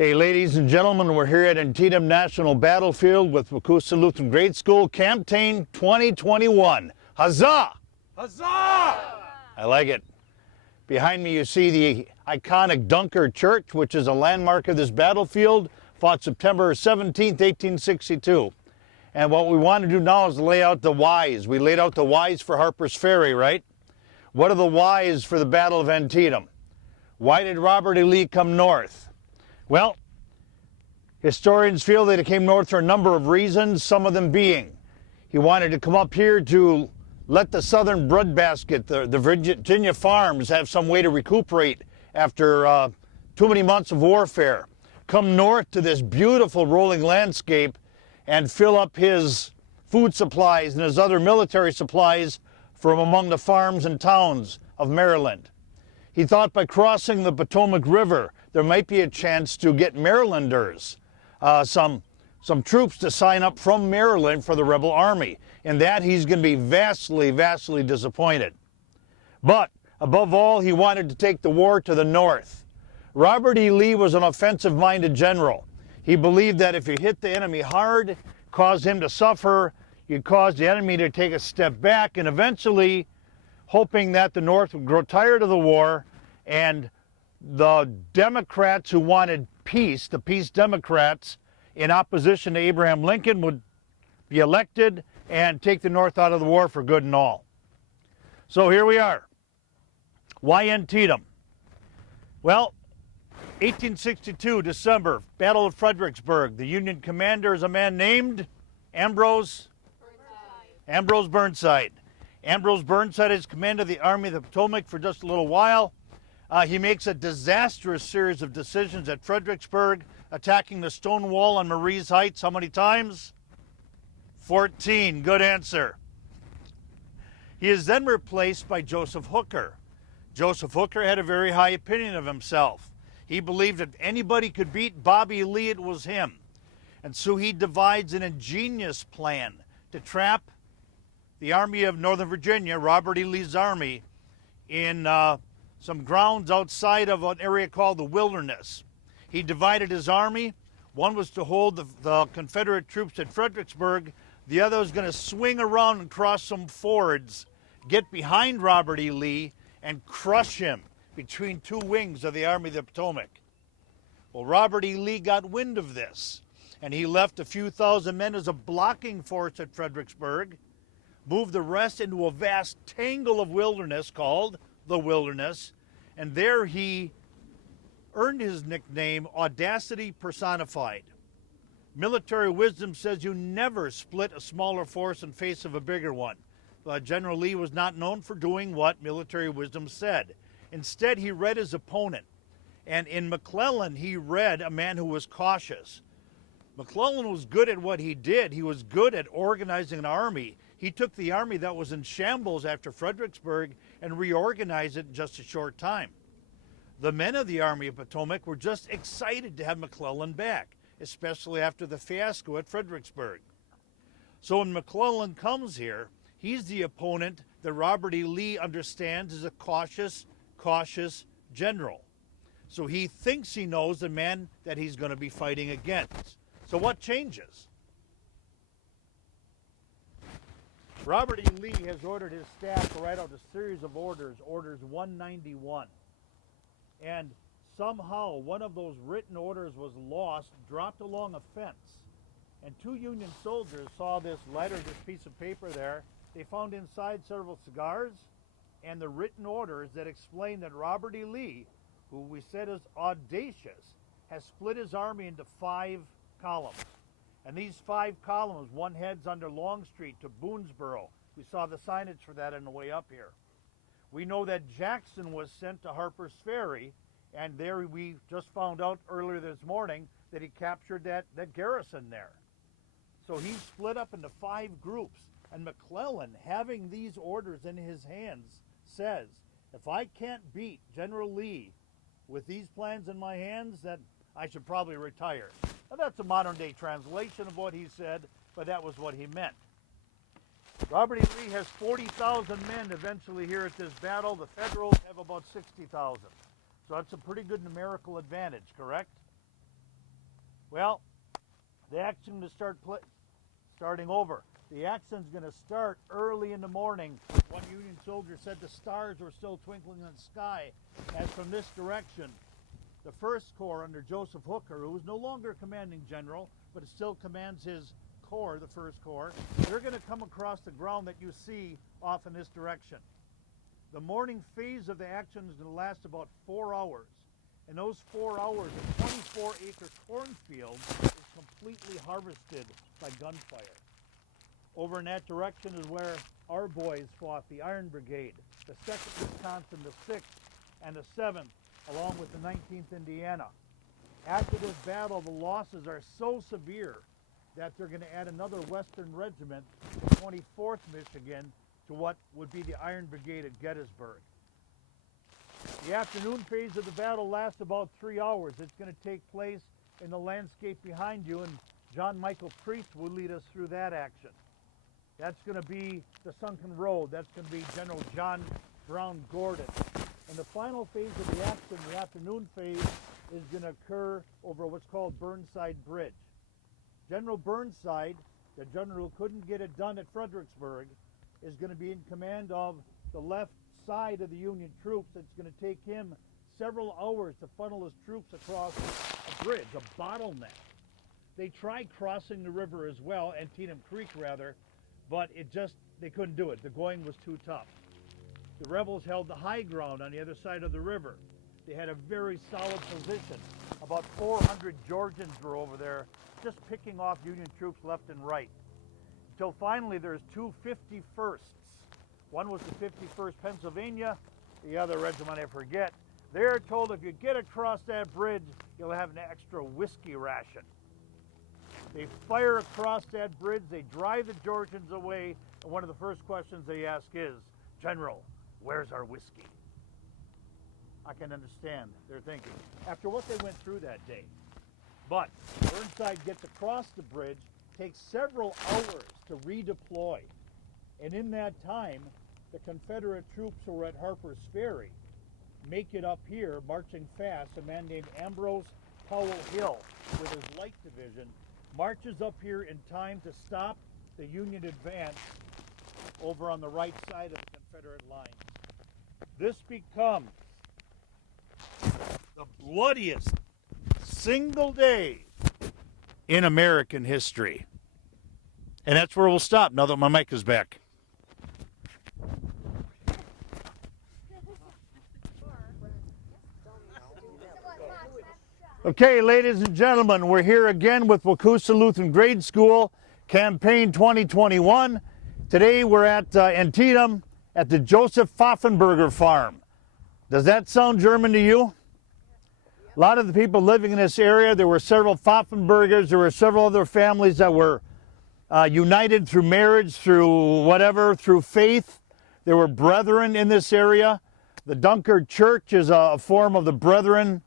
Okay, ladies and gentlemen, we're here at Antietam National Battlefield with Wakusa Lutheran Grade School Campaign 2021. Huzzah! Huzzah! I like it. Behind me you see the iconic Dunker Church, which is a landmark of this battlefield, fought September 17th, 1862. And what we want to do now is lay out the whys. We laid out the whys for Harper's Ferry, right? What are the whys for the Battle of Antietam? Why did Robert E. Lee come north? Well, historians feel that he came north for a number of reasons, some of them being he wanted to come up here to let the southern breadbasket, the Virginia farms, have some way to recuperate after too many months of warfare. Come north to this beautiful rolling landscape and fill up his food supplies and his other military supplies from among the farms and towns of Maryland. He thought by crossing the Potomac River, there might be a chance to get Marylanders, some troops to sign up from Maryland for the rebel army. In that, he's going to be vastly disappointed. But above all, he wanted to take the war to the north. Robert E. Lee was an offensive-minded general. He believed that if you hit the enemy hard, cause him to suffer, you'd cause the enemy to take a step back, and eventually, hoping that the North would grow tired of the war, and the Democrats who wanted peace, the Peace Democrats, in opposition to Abraham Lincoln, would be elected and take the North out of the war for good and all. So here we are. Why Antietam? Well, 1862, December, Battle of Fredericksburg. The Union commander is a man named Ambrose Burnside. Ambrose Burnside is commander of the Army of the Potomac for just a little while. He makes a disastrous series of decisions at Fredericksburg, attacking the stone wall on Marie's Heights. How many times? 14. Good answer. He is then replaced by Joseph Hooker. Joseph Hooker had a very high opinion of himself. He believed if anybody could beat Bobby Lee, it was him. And so he divides an ingenious plan to trap the Army of Northern Virginia, Robert E. Lee's army, in some grounds outside of an area called the Wilderness. He divided his army. One was to hold the Confederate troops at Fredericksburg. The other was going to swing around and cross some fords, get behind Robert E. Lee, and crush him between two wings of the Army of the Potomac. Well, Robert E. Lee got wind of this, and he left a few thousand men as a blocking force at Fredericksburg, moved the rest into a vast tangle of wilderness called the Wilderness, and there he earned his nickname Audacity Personified. Military wisdom says you never split a smaller force in face of a bigger one. General Lee was not known for doing what military wisdom said. Instead, he read his opponent. And in McClellan, he read a man who was cautious. McClellan was good at what he did. He was good at organizing an army. He took the army that was in shambles after Fredericksburg and reorganized it in just a short time. The men of the Army of Potomac were just excited to have McClellan back, especially after the fiasco at Fredericksburg. So when McClellan comes here, he's the opponent that Robert E. Lee understands as a cautious general. So he thinks he knows the man that he's going to be fighting against. So what changes? Robert E. Lee has ordered his staff to write out a series of orders 191. And somehow one of those written orders was lost, dropped along a fence. And two Union soldiers saw this letter, this piece of paper there. They found inside several cigars and the written orders that explain that Robert E. Lee, who we said is audacious, has split his army into 5 columns. And these 5 columns, one heads under Longstreet to Boonesboro. We saw the signage for that on the way up here. We know that Jackson was sent to Harper's Ferry, and there we just found out earlier this morning that he captured that garrison there. So he split up into 5 groups. And McClellan, having these orders in his hands, says, if I can't beat General Lee with these plans in my hands, then I should probably retire. Now that's a modern-day translation of what he said, but that was what he meant. Robert E. Lee has 40,000 men eventually here at this battle. The Federals have about 60,000. So that's a pretty good numerical advantage, correct? Well, the action to starting over. The action's going to start early in the morning. One Union soldier said the stars were still twinkling in the sky, as from this direction, the 1st Corps under Joseph Hooker, who is no longer commanding general, but still commands his corps, the 1st Corps, they're going to come across the ground that you see off in this direction. The morning phase of the action is going to last about 4 hours. In those 4 hours, a 24-acre cornfield is completely harvested by gunfire. Over in that direction is where our boys fought, the Iron Brigade, the 2nd Wisconsin, the 6th, and the 7th, along with the 19th Indiana. After this battle, the losses are so severe that they're going to add another Western regiment, the 24th Michigan, to what would be the Iron Brigade at Gettysburg. The afternoon phase of the battle lasts about 3 hours. It's going to take place in the landscape behind you, and John Michael Priest will lead us through that action. That's going to be the Sunken Road. That's going to be General John Brown Gordon. And the final phase of the action, the afternoon phase, is going to occur over what's called Burnside Bridge. General Burnside, the general who couldn't get it done at Fredericksburg, is going to be in command of the left side of the Union troops. It's going to take him several hours to funnel his troops across a bridge, a bottleneck. They tried crossing the river as well, Antietam Creek rather, but they couldn't do it. The going was too tough. The rebels held the high ground on the other side of the river. They had a very solid position. About 400 Georgians were over there just picking off Union troops left and right. Until finally there's 2 51sts. One was the 51st Pennsylvania, the other regiment I forget. They're told if you get across that bridge, you'll have an extra whiskey ration. They fire across that bridge, they drive the Georgians away, and one of the first questions they ask is, General, where's our whiskey? I can understand their thinking after what they went through that day. But Burnside gets across the bridge, takes several hours to redeploy. And in that time, the Confederate troops who were at Harper's Ferry make it up here, marching fast. A man named Ambrose Powell Hill, with his light division, marches up here in time to stop the Union advance over on the right side of the Confederate lines. This becomes the bloodiest single day in American history. And that's where we'll stop now that my mic is back. Okay, ladies and gentlemen, we're here again with Wakusa Lutheran Grade School, Campaign 2021. Today we're at Antietam at the Joseph Pfaffenberger Farm. Does that sound German to you? A lot of the people living in this area, there were several Pfaffenbergers, there were several other families that were united through marriage, through whatever, through faith. There were brethren in this area. The Dunkard Church is a form of the brethren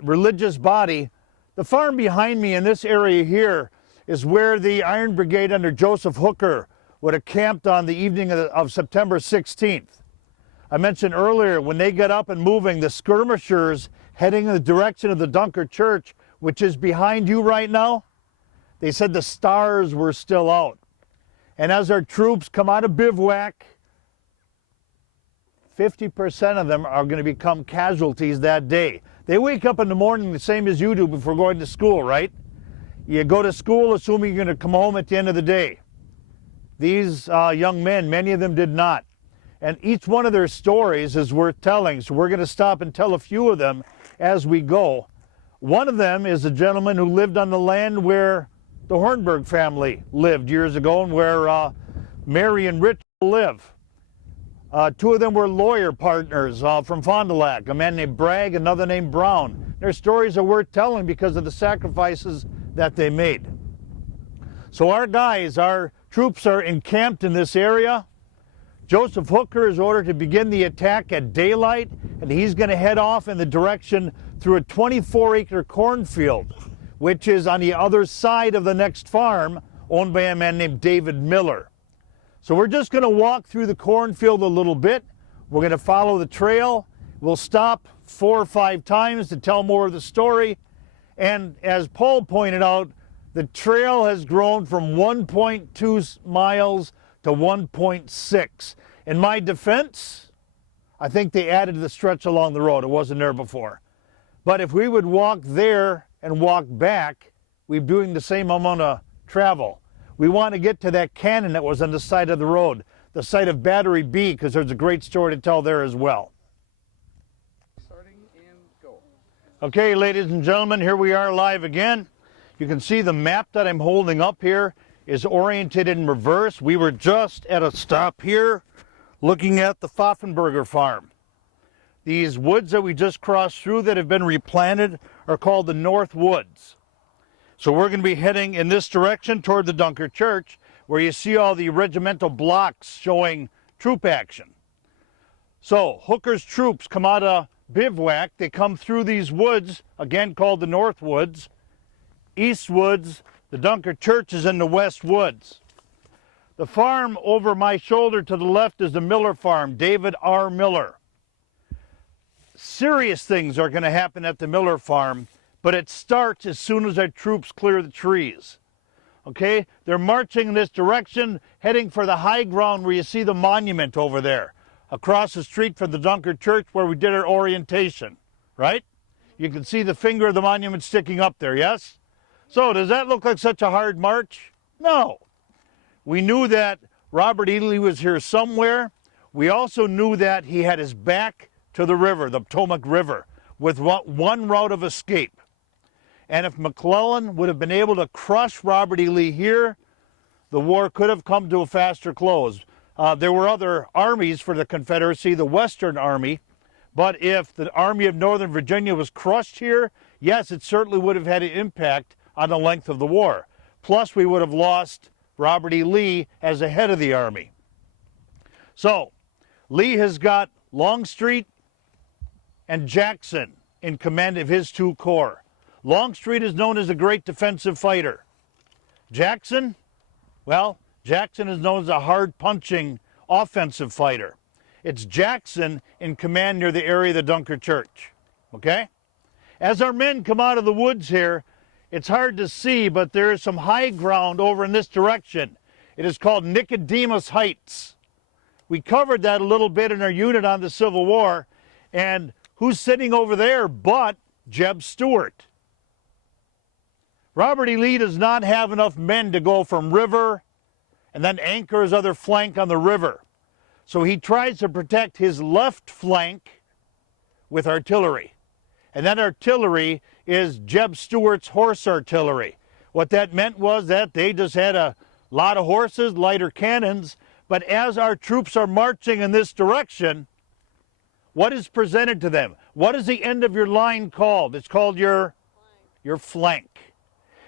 religious body. The farm behind me in this area here is where the Iron Brigade under Joseph Hooker would have camped on the evening of September 16th. I mentioned earlier, when they got up and moving, the skirmishers heading in the direction of the Dunkard Church, which is behind you right now, they said the stars were still out. And as our troops come out of bivouac, 50% of them are going to become casualties that day. They wake up in the morning the same as you do before going to school, right? You go to school assuming you're going to come home at the end of the day. These young men, many of them did not. And each one of their stories is worth telling, so we're going to stop and tell a few of them as we go. One of them is a gentleman who lived on the land where the Hornberg family lived years ago and where Mary and Rich live. Two of them were lawyer partners from Fond du Lac, a man named Bragg, another named Brown. Their stories are worth telling because of the sacrifices that they made. So our guys, our troops are encamped in this area. Joseph Hooker is ordered to begin the attack at daylight, and he's going to head off in the direction through a 24-acre cornfield, which is on the other side of the next farm, owned by a man named David Miller. So we're just going to walk through the cornfield a little bit. We're going to follow the trail. We'll stop 4 or 5 times to tell more of the story. And as Paul pointed out, the trail has grown from 1.2 miles to 1.6. In my defense, I think they added the stretch along the road. It wasn't there before. But if we would walk there and walk back, we'd be doing the same amount of travel. We want to get to that cannon that was on the side of the road, the site of Battery B, because there's a great story to tell there as well. Starting and go. Okay, ladies and gentlemen, here we are live again. You can see the map that I'm holding up here is oriented in reverse. We were just at a stop here looking at the Pfaffenberger farm. These woods that we just crossed through that have been replanted are called the North Woods. So we're going to be heading in this direction toward the Dunker Church, where you see all the regimental blocks showing troop action. So Hooker's troops come out of bivouac. They come through these woods, again called the North Woods, East Woods. The Dunker Church is in the West Woods. The farm over my shoulder to the left is the Miller farm, David R. Miller. Serious things are going to happen at the Miller farm, but it starts as soon as our troops clear the trees. Okay, they're marching in this direction, heading for the high ground where you see the monument over there, across the street from the Dunker Church where we did our orientation, right? You can see the finger of the monument sticking up there, yes? So does that look like such a hard march? No. We knew that Robert E. Lee was here somewhere. We also knew that he had his back to the river, the Potomac River, with one route of escape. And if McClellan would have been able to crush Robert E. Lee here, the war could have come to a faster close. There were other armies for the Confederacy, the Western Army, but if the Army of Northern Virginia was crushed here, yes, it certainly would have had an impact on the length of the war. Plus, we would have lost Robert E. Lee as the head of the Army. So, Lee has got Longstreet and Jackson in command of his two corps. Longstreet is known as a great defensive fighter. Jackson, well, Jackson is known as a hard-punching offensive fighter. It's Jackson in command near the area of the Dunker Church, okay? As our men come out of the woods here, it's hard to see, but there is some high ground over in this direction. It is called Nicodemus Heights. We covered that a little bit in our unit on the Civil War, and who's sitting over there but Jeb Stuart? Robert E. Lee does not have enough men to go from river and then anchor his other flank on the river. So he tries to protect his left flank with artillery. And that artillery is Jeb Stuart's horse artillery. What that meant was that they just had a lot of horses, lighter cannons, but as our troops are marching in this direction, what is presented to them? What is the end of your line called? It's called your flank.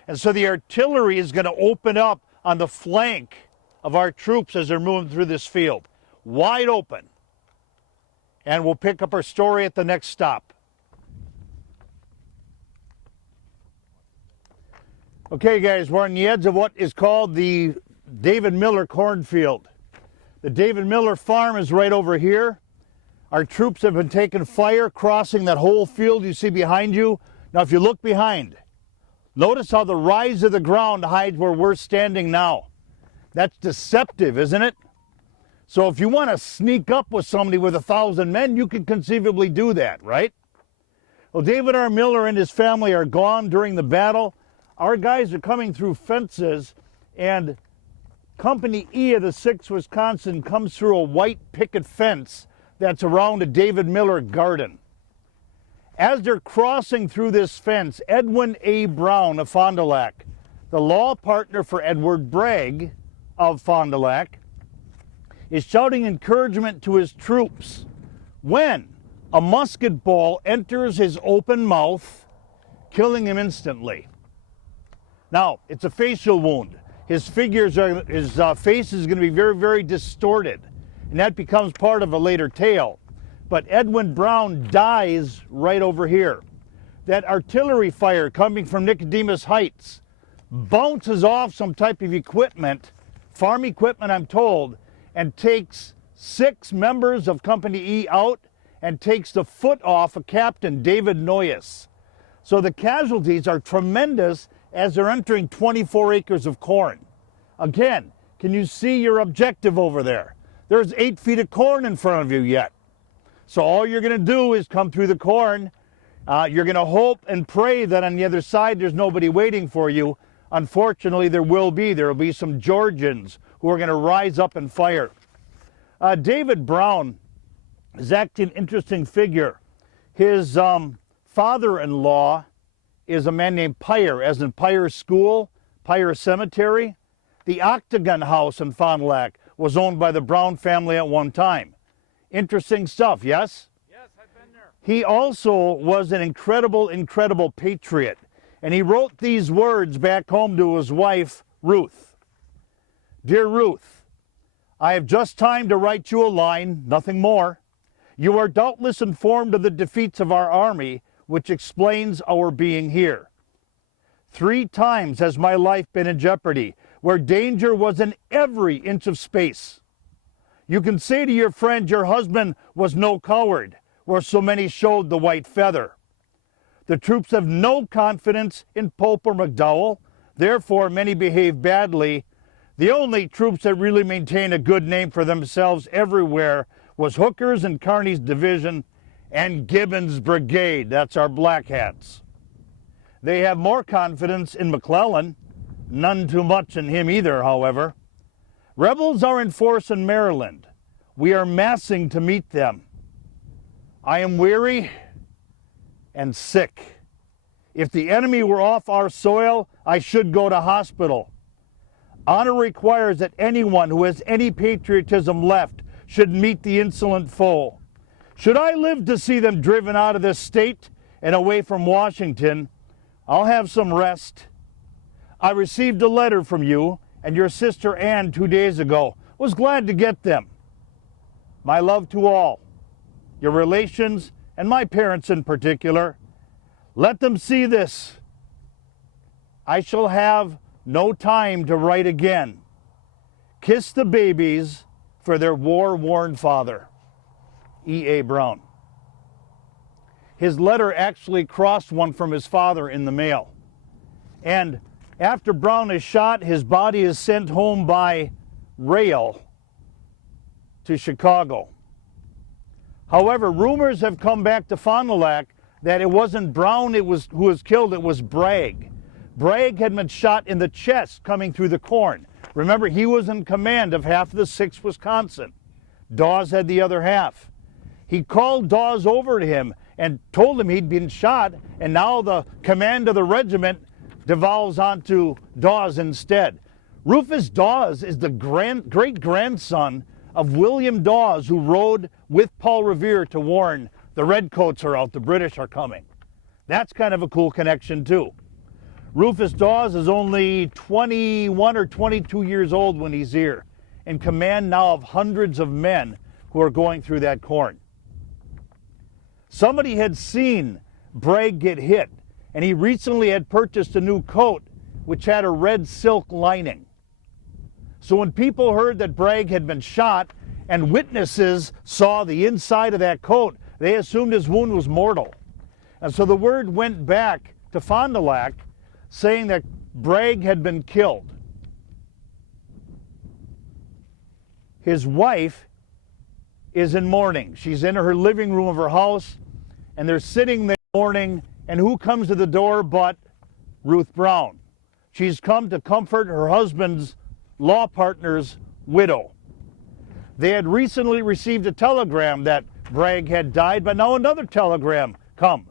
And so the artillery is going to open up on the flank of our troops as they're moving through this field. Wide open. And we'll pick up our story at the next stop. Okay, guys, we're on the edge of what is called the David Miller cornfield. The David Miller farm is right over here. Our troops have been taking fire, crossing that whole field you see behind you. Now, if you look behind, notice how the rise of the ground hides where we're standing now. That's deceptive, isn't it? So if you want to sneak up with somebody with 1,000 men, you can conceivably do that, right? Well, David R. Miller and his family are gone during the battle. Our guys are coming through fences, and Company E of the 6th Wisconsin comes through a white picket fence that's around a David Miller garden. As they're crossing through this fence, Edwin A. Brown of Fond du Lac, the law partner for Edward Bragg of Fond du Lac, is shouting encouragement to his troops when a musket ball enters his open mouth, killing him instantly. Now, it's a facial wound. His face is going to be very, very distorted, and that becomes part of a later tale. But Edwin Brown dies right over here. That artillery fire coming from Nicodemus Heights bounces off some type of equipment, farm equipment I'm told, and takes 6 members of Company E out and takes the foot off of Captain David Noyes. So the casualties are tremendous as they're entering 24 acres of corn. Again, can you see your objective over there? There's 8 feet of corn in front of you yet. So all you're going to do is come through the corn. You're going to hope and pray that on the other side there's nobody waiting for you. Unfortunately, there will be. There will be some Georgians who are going to rise up and fire. David Brown is actually an interesting figure. His father-in-law is a man named Pyre, as in Pyre School, Pyre Cemetery. The Octagon House in Fond du Lac was owned by the Brown family at one time. Interesting stuff, yes? Yes, I've been there. He also was an incredible, incredible patriot. And he wrote these words back home to his wife, Ruth. Dear Ruth, I have just time to write you a line, nothing more. You are doubtless informed of the defeats of our army, which explains our being here. 3 times has my life been in jeopardy, where danger was in every inch of space. You can say to your friend your husband was no coward, where so many showed the white feather. The troops have no confidence in Pope or McDowell, therefore many behave badly. The only troops that really maintain a good name for themselves everywhere was Hooker's and Kearny's division and Gibbon's brigade. That's our black hats. They have more confidence in McClellan, none too much in him either, however. Rebels are in force in Maryland. We are massing to meet them. I am weary and sick. If the enemy were off our soil, I should go to hospital. Honor requires that anyone who has any patriotism left should meet the insolent foe. Should I live to see them driven out of this state and away from Washington, I'll have some rest. I received a letter from you and your sister Ann 2 days ago. Was glad to get them. My love to all, your relations and my parents in particular. Let them see this. I shall have no time to write again. Kiss the babies for their war-worn father. E.A. Brown. His letter actually crossed one from his father in the mail. And after Brown is shot, his body is sent home by rail to Chicago. However, rumors have come back to Fond du Lac that it wasn't Brown who was killed, it was Bragg. Bragg had been shot in the chest coming through the corn. Remember, he was in command of half of the 6th Wisconsin. Dawes had the other half. He called Dawes over to him and told him he'd been shot, and now the command of the regiment devolves onto Dawes instead. Rufus Dawes is the great-grandson of William Dawes, who rode with Paul Revere to warn the Redcoats are out, the British are coming. That's kind of a cool connection too. Rufus Dawes is only 21 or 22 years old when he's here, in command now of hundreds of men who are going through that corn. Somebody had seen Bragg get hit, and he recently had purchased a new coat which had a red silk lining. So when people heard that Bragg had been shot and witnesses saw the inside of that coat, they assumed his wound was mortal. And so the word went back to Fond du Lac saying that Bragg had been killed. His wife is in mourning. She's in her living room of her house, and they're sitting there mourning, and who comes to the door but Ruth Brown? She's come to comfort her husband's law partner's widow. They had recently received a telegram that Bragg had died, but now another telegram comes.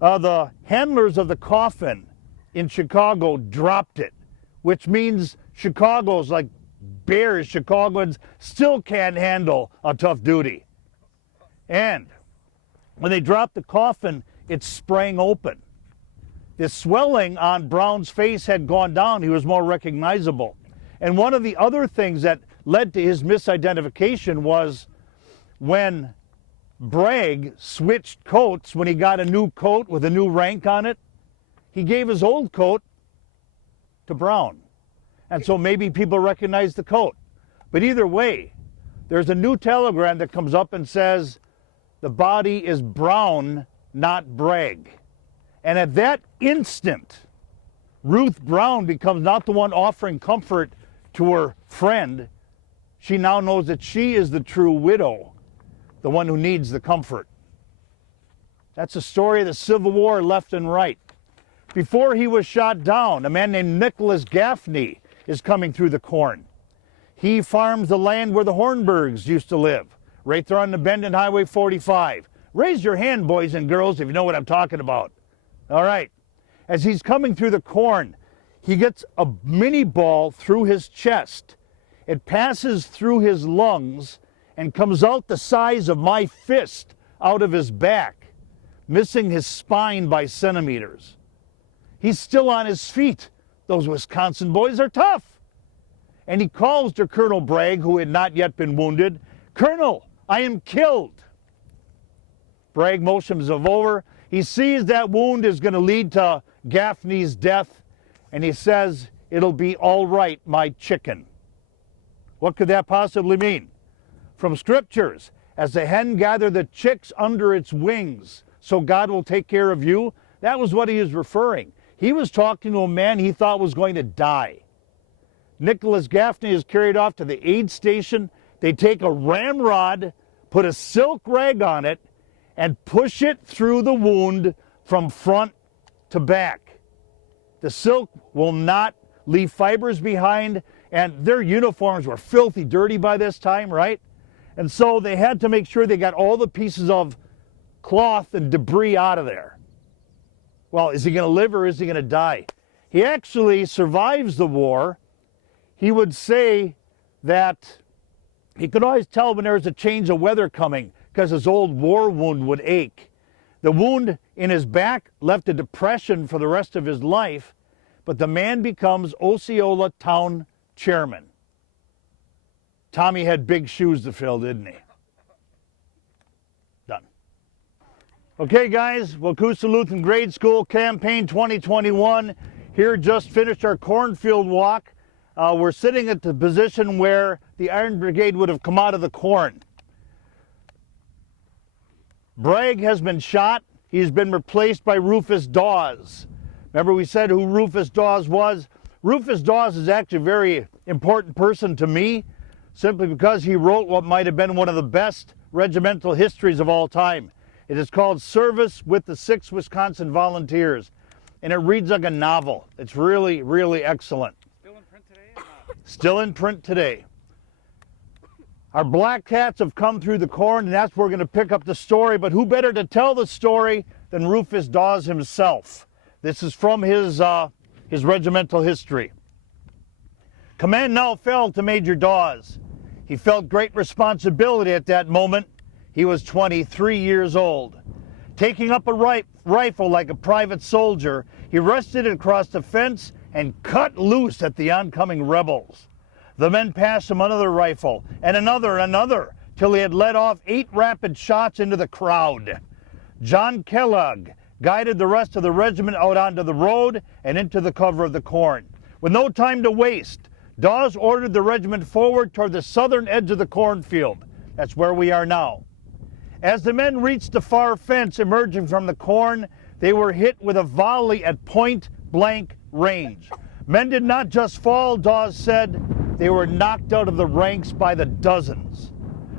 The handlers of the coffin in Chicago dropped it, which means Chicago's like bears. Chicagoans still can't handle a tough duty. And when they dropped the coffin, it sprang open. The swelling on Brown's face had gone down. He was more recognizable. And one of the other things that led to his misidentification was when Bragg switched coats, when he got a new coat with a new rank on it, he gave his old coat to Brown. And so maybe people recognize the coat. But either way, there's a new telegram that comes up and says, the body is Brown, not Bragg. And at that instant, Ruth Brown becomes not the one offering comfort to her friend. She now knows that she is the true widow, the one who needs the comfort. That's the story of the Civil War left and right. Before he was shot down, a man named Nicholas Gaffney is coming through the corn. He farms the land where the Hornbergs used to live, right there on the bend in Highway 45. Raise your hand, boys and girls, if you know what I'm talking about. All right. As he's coming through the corn, he gets a mini ball through his chest. It passes through his lungs and comes out the size of my fist out of his back, missing his spine by centimeters. He's still on his feet. Those Wisconsin boys are tough. And he calls to Colonel Bragg, who had not yet been wounded, "Colonel, I am killed." Bragg motions him over. He sees that wound is going to lead to Gaffney's death, and he says, "It'll be all right, my chicken." What could that possibly mean? From scriptures, as the hen gathered the chicks under its wings, so God will take care of you. That was what he was referring. He was talking to a man he thought was going to die. Nicholas Gaffney is carried off to the aid station. They take a ramrod, put a silk rag on it, and push it through the wound from front to back. The silk will not leave fibers behind, and their uniforms were filthy dirty by this time, right? And so they had to make sure they got all the pieces of cloth and debris out of there. Well, is he going to live or is he going to die? He actually survives the war. He would say that he could always tell when there was a change of weather coming because his old war wound would ache. The wound in his back left a depression for the rest of his life, but the man becomes Osceola town chairman. Tommy had big shoes to fill, didn't he? Done. Okay, guys, Wakusa Lutheran Grade School Campaign 2021. Here, just finished our cornfield walk. We're sitting at the position where the Iron Brigade would have come out of the corn. Bragg has been shot. He's been replaced by Rufus Dawes. Remember we said who Rufus Dawes was? Rufus Dawes is actually a very important person to me, simply because he wrote what might have been one of the best regimental histories of all time. It is called Service with the 6th Wisconsin Volunteers, and it reads like a novel. It's really, really excellent. Still in print today or not? Still in print today. Our black cats have come through the corn, and that's where we're going to pick up the story. But who better to tell the story than Rufus Dawes himself? This is from his regimental history. Command now fell to Major Dawes. He felt great responsibility at that moment. He was 23 years old. Taking up a rifle like a private soldier, he wrested it across the fence and cut loose at the oncoming rebels. The men passed him another rifle, and another, till he had let off 8 rapid shots into the crowd. John Kellogg guided the rest of the regiment out onto the road and into the cover of the corn. With no time to waste, Dawes ordered the regiment forward toward the southern edge of the cornfield. That's where we are now. As the men reached the far fence emerging from the corn, they were hit with a volley at point-blank range. Men did not just fall, Dawes said. They were knocked out of the ranks by the dozens.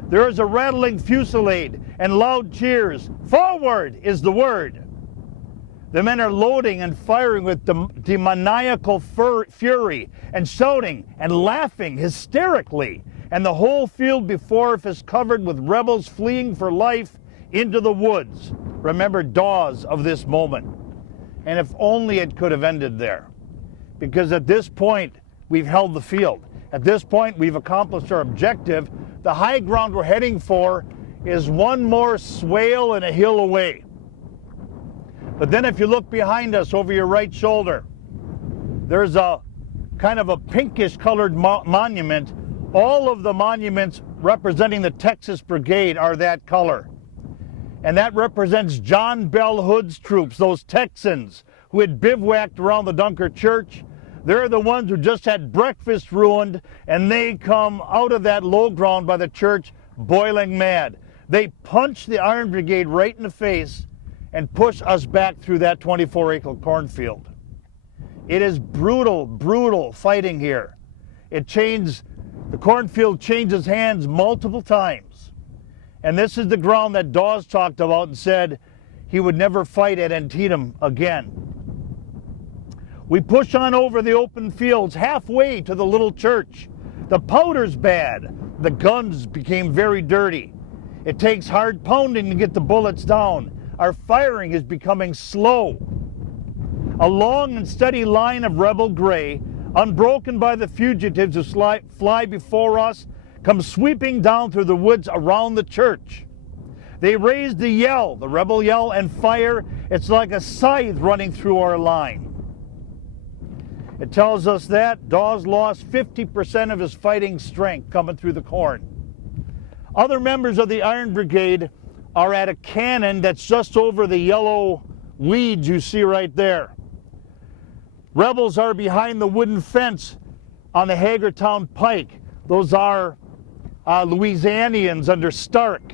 There is a rattling fusillade and loud cheers. Forward is the word. The men are loading and firing with demoniacal fury and shouting and laughing hysterically. And the whole field before us is covered with rebels fleeing for life into the woods. Remember Dawes of this moment. And if only it could have ended there. Because at this point, we've held the field. At this point, we've accomplished our objective. The high ground we're heading for is one more swale and a hill away. But then if you look behind us over your right shoulder, there's a kind of a pinkish colored monument. All of the monuments representing the Texas Brigade are that color. And that represents John Bell Hood's troops, those Texans who had bivouacked around the Dunker Church. They're the ones who just had breakfast ruined, and they come out of that low ground by the church boiling mad. They punch the Iron Brigade right in the face, and push us back through that 24-acre cornfield. It is brutal, brutal fighting here. The cornfield changes hands multiple times. And this is the ground that Dawes talked about and said he would never fight at Antietam again. We push on over the open fields halfway to the little church. The powder's bad. The guns became very dirty. It takes hard pounding to get the bullets down. Our firing is becoming slow. A long and steady line of rebel gray, unbroken by the fugitives who fly before us, comes sweeping down through the woods around the church. They raise the yell, the rebel yell, and fire. It's like a scythe running through our line. It tells us that Dawes lost 50% of his fighting strength coming through the corn. Other members of the Iron Brigade are at a cannon that's just over the yellow weeds you see right there. Rebels are behind the wooden fence on the Hagerstown Pike. Those are Louisianians under Stark.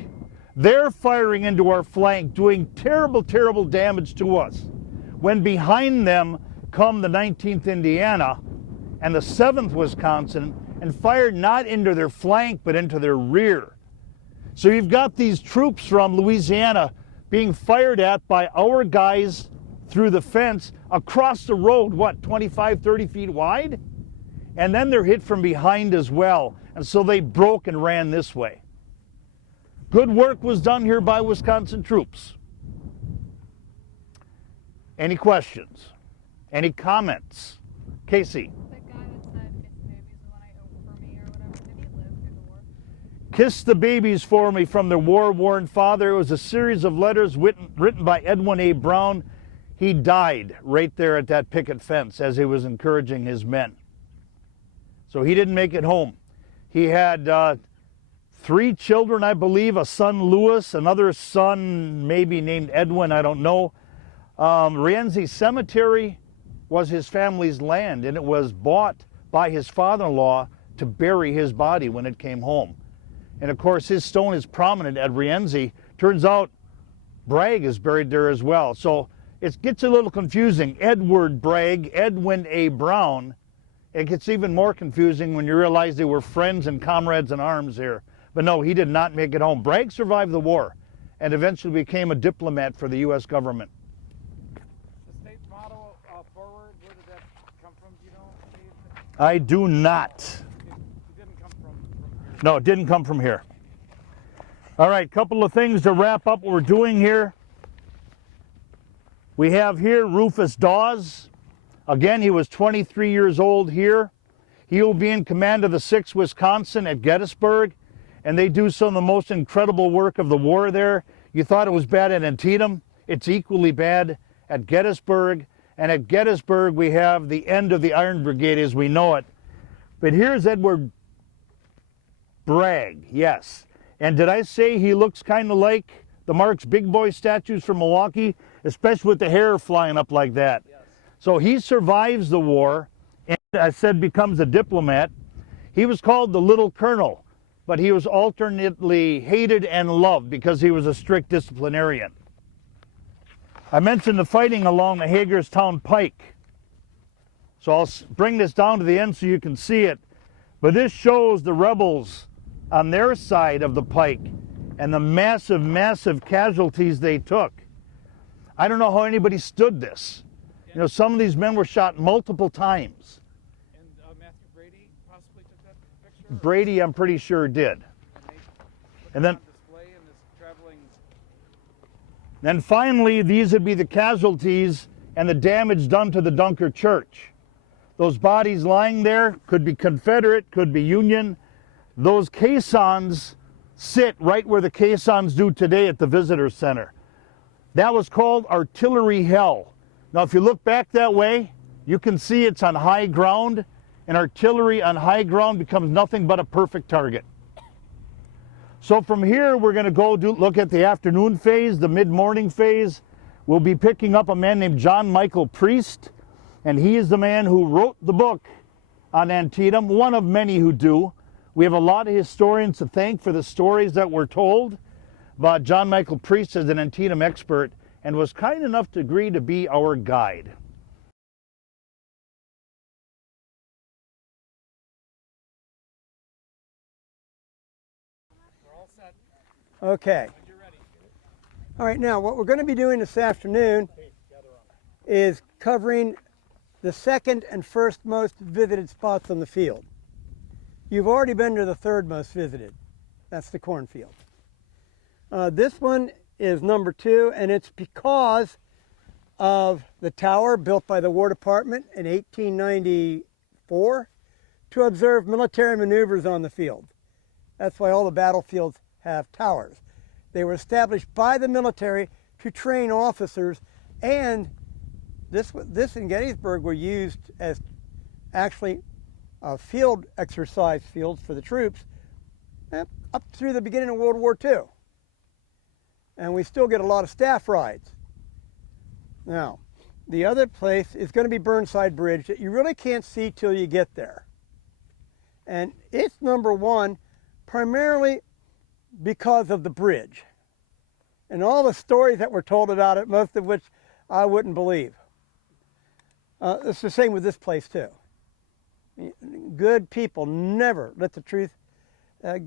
They're firing into our flank, doing terrible, terrible damage to us. When behind them come the 19th Indiana and the 7th Wisconsin and fire not into their flank but into their rear. So you've got these troops from Louisiana being fired at by our guys through the fence across the road, 25, 30 feet wide? And then they're hit from behind as well. And so they broke and ran this way. Good work was done here by Wisconsin troops. Any questions? Any comments? Casey? The guy that said kiss the babies when I for me or whatever, did he live through the war? Kiss the Babies for Me from their war-worn father. It was a series of letters written by Edwin A. Brown. He died right there at that picket fence as he was encouraging his men. So he didn't make it home. He had 3 children, I believe, a son Lewis, another son maybe named Edwin, I don't know. Rienzi Cemetery was his family's land, and it was bought by his father-in-law to bury his body when it came home. And of course his stone is prominent at Rienzi. Turns out Bragg is buried there as well. So it gets a little confusing. Edward Bragg, Edwin A. Brown. It gets even more confusing when you realize they were friends and comrades in arms here. But no, he did not make it home. Bragg survived the war and eventually became a diplomat for the U.S. government. The state motto forward, where did that come from? Do you know, Dave? I do not. It didn't come from here. No, it didn't come from here. All right, couple of things to wrap up what we're doing here. We have here Rufus Dawes. Again, he was 23 years old here. He will be in command of the 6th Wisconsin at Gettysburg, and they do some of the most incredible work of the war there. You thought it was bad at Antietam. It's equally bad at Gettysburg. And at Gettysburg, we have the end of the Iron Brigade as we know it. But here's Edward Bragg, yes. And did I say he looks kind of like the Mark's Big Boy statues from Milwaukee, especially with the hair flying up like that? Yes. So he survives the war and, I said, becomes a diplomat. He was called the Little Colonel, but he was alternately hated and loved because he was a strict disciplinarian. I mentioned the fighting along the Hagerstown Pike. So I'll bring this down to the end so you can see it. But this shows the rebels on their side of the pike and the massive, massive casualties they took. I don't know how anybody stood this. You know, some of these men were shot multiple times. And Matthew Brady possibly took that picture? Brady, I'm pretty sure, did. And then, On display in this traveling. then finally, these would be the casualties and the damage done to the Dunker Church. Those bodies lying there could be Confederate, could be Union. Those caissons sit right where the caissons do today at the Visitor Center. That was called artillery hell. Now, if you look back that way, you can see it's on high ground, and artillery on high ground becomes nothing but a perfect target. So from here, we're going to go look at the afternoon phase, the mid-morning phase. We'll be picking up a man named John Michael Priest, and he is the man who wrote the book on Antietam, one of many who do. We have a lot of historians to thank for the stories that were told, but John Michael Priest is an Antietam expert, and was kind enough to agree to be our guide. We're all set. Okay. When you're ready. All right, now what we're going to be doing this afternoon is covering the second and first most visited spots on the field. You've already been to the third most visited. That's the cornfield. This one is number 2, and it's because of the tower built by the War Department in 1894 to observe military maneuvers on the field. That's why all the battlefields have towers. They were established by the military to train officers, and this in Gettysburg were used as actually field exercise fields for the troops up through the beginning of World War II. And we still get a lot of staff rides. Now, the other place is going to be Burnside Bridge that you really can't see till you get there. And it's number 1 primarily because of the bridge and all the stories that were told about it, most of which I wouldn't believe. It's the same with this place too. Good people never let the truth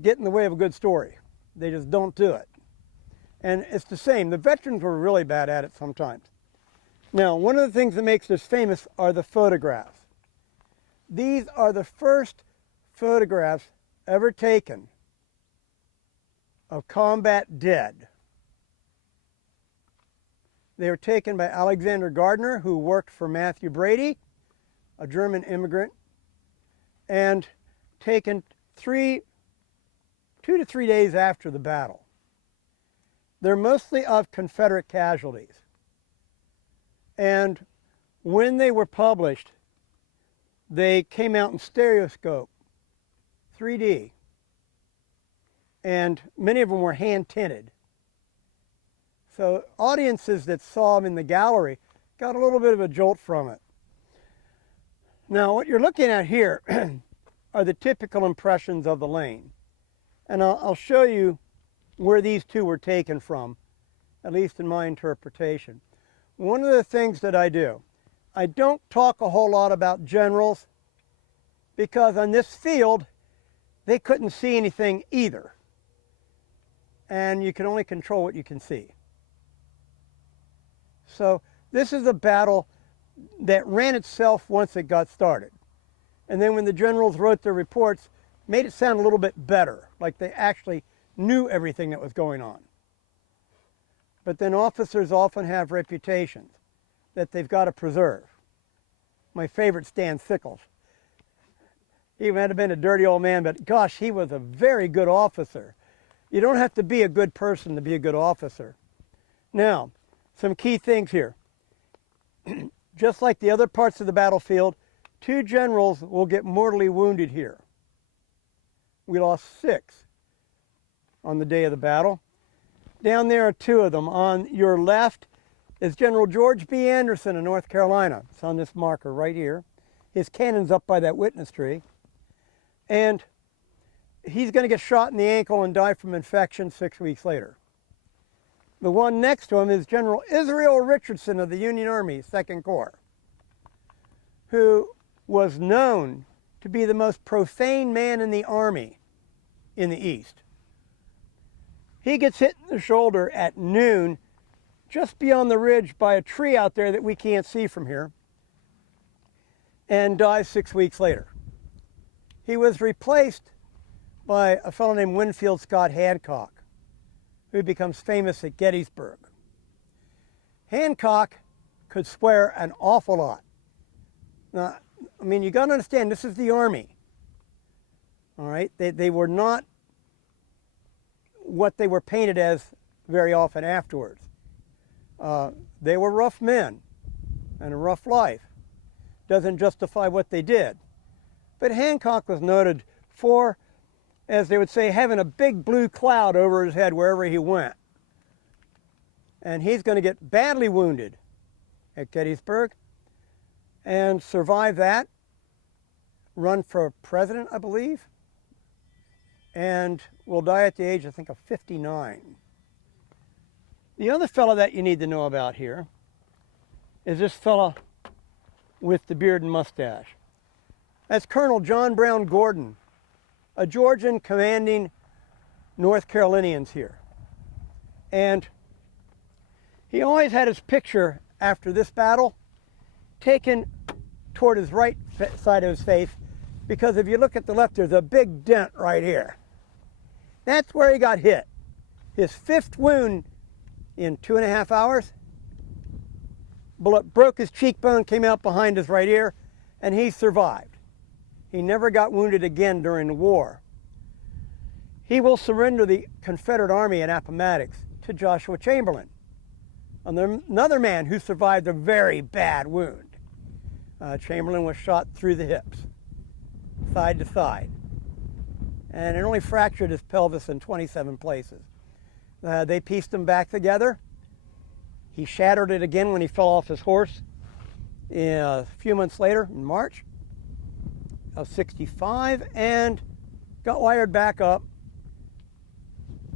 get in the way of a good story. They just don't do it. And it's the same. The veterans were really bad at it sometimes. Now, one of the things that makes this famous are the photographs. These are the first photographs ever taken of combat dead. They were taken by Alexander Gardner, who worked for Matthew Brady, a German immigrant, and taken 2 to 3 days after the battle. They're mostly of Confederate casualties. And when they were published, they came out in stereoscope, 3D, and many of them were hand tinted. So audiences that saw them in the gallery got a little bit of a jolt from it. Now what you're looking at here are the typical impressions of the lane. And I'll show you where these two were taken from, at least in my interpretation. One of the things that I do, I don't talk a whole lot about generals because on this field, they couldn't see anything either. And you can only control what you can see. So this is a battle that ran itself once it got started. And then when the generals wrote their reports, made it sound a little bit better, like they actually knew everything that was going on. But then officers often have reputations that they've got to preserve. My favorite, Stan Sickles. He might have been a dirty old man, but gosh, he was a very good officer. You don't have to be a good person to be a good officer. Now, some key things here. Just like the other parts of the battlefield, 2 generals will get mortally wounded here. We lost 6 on the day of the battle. Down there are 2 of them. On your left is General George B. Anderson of North Carolina. It's on this marker right here. His cannon's up by that witness tree. And he's going to get shot in the ankle and die from infection 6 weeks later. The one next to him is General Israel Richardson of the Union Army, 2nd Corps, who was known to be the most profane man in the Army in the East. He gets hit in the shoulder at noon just beyond the ridge by a tree out there that we can't see from here and dies 6 weeks later. He was replaced by a fellow named Winfield Scott Hancock, who becomes famous at Gettysburg. Hancock could swear an awful lot. Now, I mean, you got to understand, this is the Army. All right? They were not what they were painted as very often afterwards. They were rough men and a rough life. Doesn't justify what they did. But Hancock was noted for, as they would say, having a big blue cloud over his head wherever he went. And he's going to get badly wounded at Gettysburg and survive that, run for president, I believe, and will die at the age, I think, of 59. The other fella that you need to know about here is this fella with the beard and mustache. That's Colonel John Brown Gordon, a Georgian commanding North Carolinians here. And he always had his picture after this battle taken toward his right side of his face, because if you look at the left, there's a big dent right here. That's where he got hit. His 5th wound in 2.5 hours. Bullet broke his cheekbone, came out behind his right ear, and he survived. He never got wounded again during the war. He will surrender the Confederate Army at Appomattox to Joshua Chamberlain, another man who survived a very bad wound. Chamberlain was shot through the hips, side to side, and it only fractured his pelvis in 27 places. They pieced him back together. He shattered it again when he fell off his horse a few months later, in March of '65, and got wired back up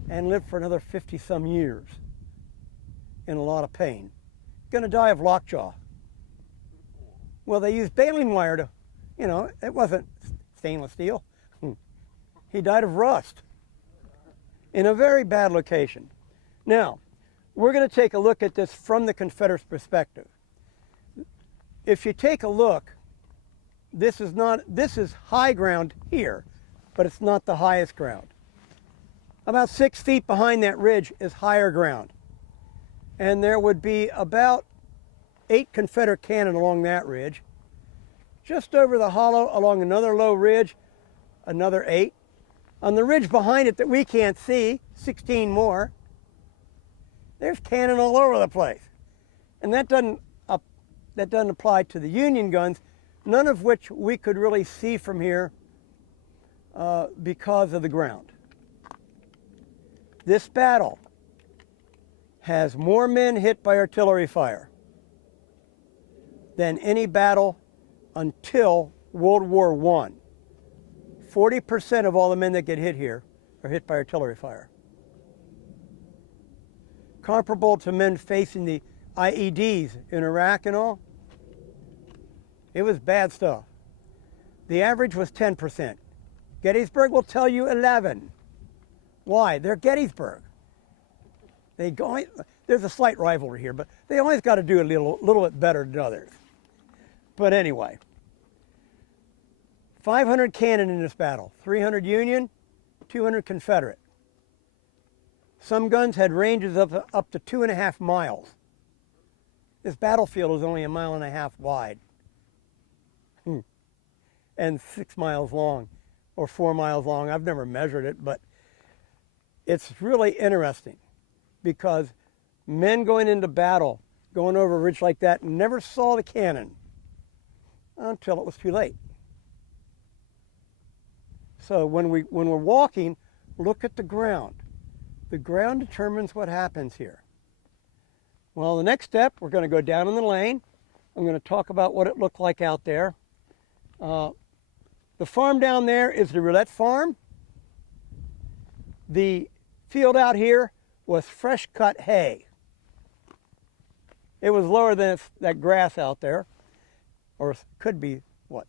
and lived for another 50-some years in a lot of pain. Gonna die of lockjaw. Well, they used baling wire to, it wasn't stainless steel. He died of rust in a very bad location. Now, we're going to take a look at this from the Confederates' perspective. If you take a look, this is high ground here, but it's not the highest ground. About 6 feet behind that ridge is higher ground. And there would be about 8 Confederate cannon along that ridge. Just over the hollow, along another low ridge, another 8. On the ridge behind it that we can't see, 16 more. There's cannon all over the place. And that doesn't apply to the Union guns, none of which we could really see from here because of the ground. This battle has more men hit by artillery fire than any battle until World War I. 40% of all the men that get hit here are hit by artillery fire. Comparable to men facing the IEDs in Iraq and all. It was bad stuff. The average was 10%. Gettysburg will tell you 11. Why? They're Gettysburg. There's a slight rivalry here, but they always got to do a little bit better than others. But anyway, 500 cannon in this battle, 300 Union, 200 Confederate. Some guns had ranges of up to 2.5 miles. This battlefield was only 1.5 miles wide and 6 miles long or 4 miles long. I've never measured it, but it's really interesting because men going into battle, going over a ridge like that, never saw the cannon until it was too late. So when we're walking, look at the ground. The ground determines what happens here. Well, the next step, we're going to go down in the lane. I'm going to talk about what it looked like out there. The farm down there is the Roulette Farm. The field out here was fresh cut hay. It was lower than that grass out there, or could be, what,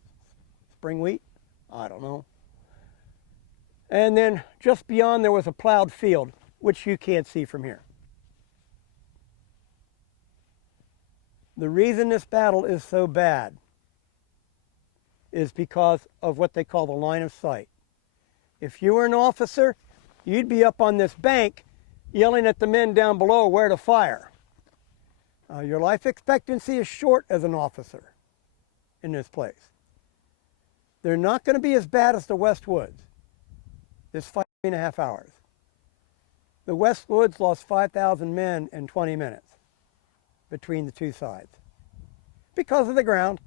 spring wheat? I don't know. And then just beyond there was a plowed field, which you can't see from here. The reason this battle is so bad is because of what they call the line of sight. If you were an officer, you'd be up on this bank yelling at the men down below where to fire. Your life expectancy is short as an officer in this place. They're not going to be as bad as the West Woods. This 5.5 hours. The West Woods lost 5,000 men in 20 minutes between the two sides. Because of the ground,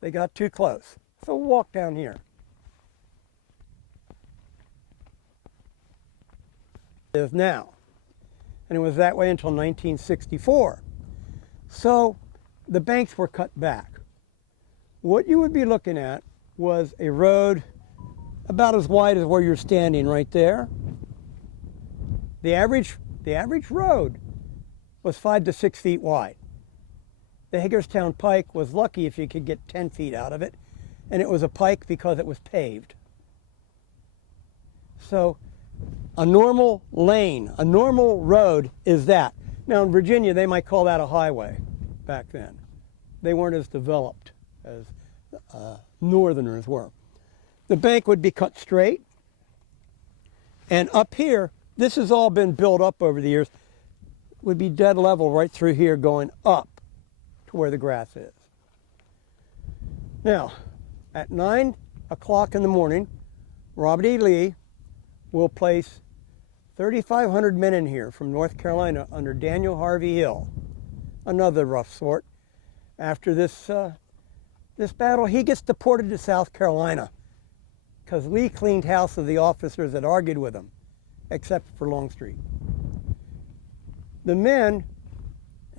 they got too close. So we'll walk down here. It is now. And it was that way until 1964. So the banks were cut back. What you would be looking at was a road about as wide as where you're standing right there. The average The average road was 5 to 6 feet wide. The Hagerstown Pike was lucky if you could get 10 feet out of it, and it was a pike because it was paved. So a normal lane, a normal road is that. Now in Virginia, they might call that a highway back then. They weren't as developed as northerners were. The bank would be cut straight, and up here, this has all been built up over the years, would be dead level right through here going up to where the grass is. Now, at 9 o'clock in the morning, Robert E. Lee will place 3,500 men in here from North Carolina under Daniel Harvey Hill, another rough sort. After this battle, he gets deported to South Carolina because Lee cleaned house of the officers that argued with him, except for Longstreet. The men,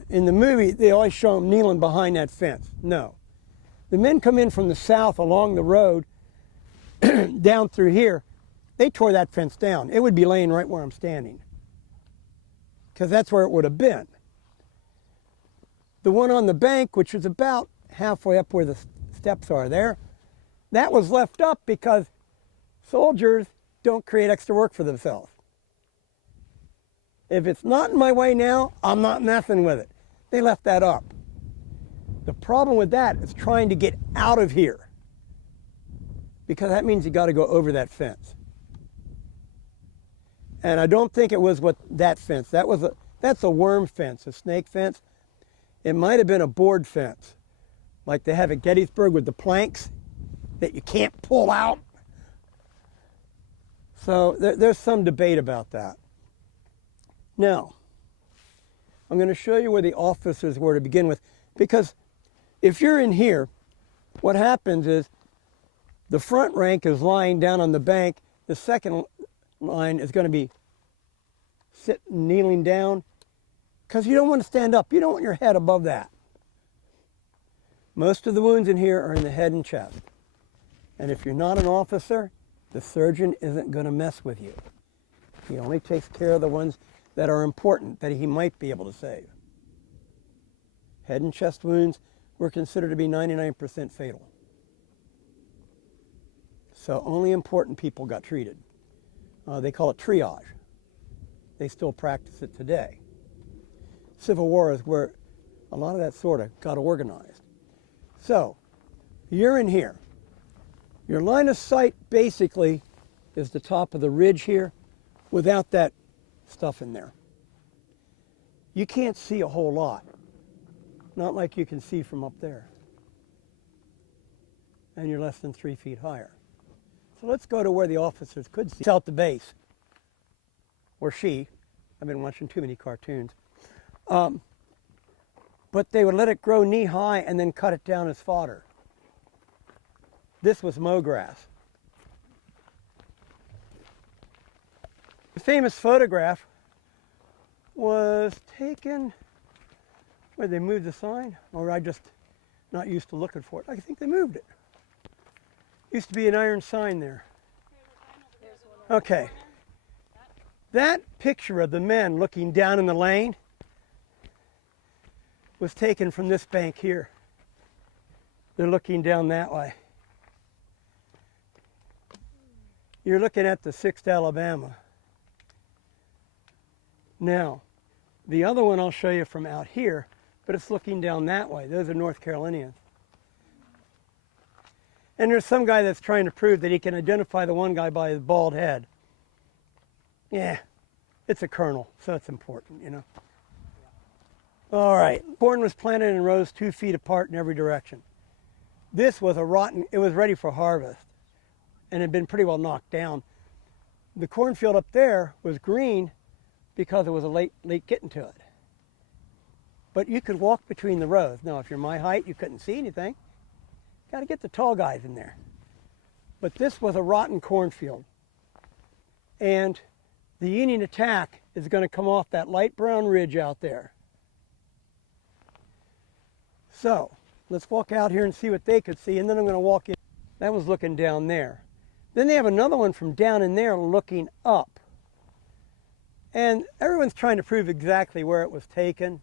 in the movie, they always show them kneeling behind that fence. No. The men come in from the south along the road down through here. They tore that fence down. It would be laying right where I'm standing because that's where it would have been. The one on the bank, which was about halfway up where the steps are there, that was left up because soldiers don't create extra work for themselves. If it's not in my way now, I'm not messing with it. They left that up. The problem with that is trying to get out of here, because that means you got to go over that fence. And I don't think it was that fence. That's a worm fence, a snake fence. It might have been a board fence, like they have at Gettysburg with the planks that you can't pull out. So there's some debate about that. Now, I'm going to show you where the officers were to begin with, because if you're in here, what happens is the front rank is lying down on the bank. The second line is going to be sitting, kneeling down, because you don't want to stand up. You don't want your head above that. Most of the wounds in here are in the head and chest. And if you're not an officer, the surgeon isn't going to mess with you. He only takes care of the ones that are important, that he might be able to save. Head and chest wounds were considered to be 99% fatal. So only important people got treated. They call it triage. They still practice it today. Civil War is where a lot of that sort of got organized. So you're in here. Your line of sight basically is the top of the ridge here without that stuff in there. You can't see a whole lot. Not like you can see from up there. And you're less than 3 feet higher. So let's go to where the officers could see. It's out the base. Or she. I've been watching too many cartoons. But they would let it grow knee high and then cut it down as fodder. This was mow grass. The famous photograph was taken where they moved the sign, or I just not used to looking for it. I think they moved it. Used to be an iron sign there. Okay. That picture of the men looking down in the lane was taken from this bank here. They're looking down that way. You're looking at the 6th Alabama. Now, the other one I'll show you from out here, but it's looking down that way. Those are North Carolinians. And there's some guy that's trying to prove that he can identify the one guy by his bald head. Yeah, it's a colonel, so it's important, you know. All right, corn was planted in rows 2 feet apart in every direction. This was it was ready for harvest and had been pretty well knocked down. The cornfield up there was green because it was a late getting to it. But you could walk between the rows. Now, if you're my height, you couldn't see anything. Got to get the tall guys in there. But this was a rotten cornfield. And the Union attack is going to come off that light brown ridge out there. So, let's walk out here and see what they could see, and then I'm going to walk in. That was looking down there. Then they have another one from down in there looking up. And everyone's trying to prove exactly where it was taken.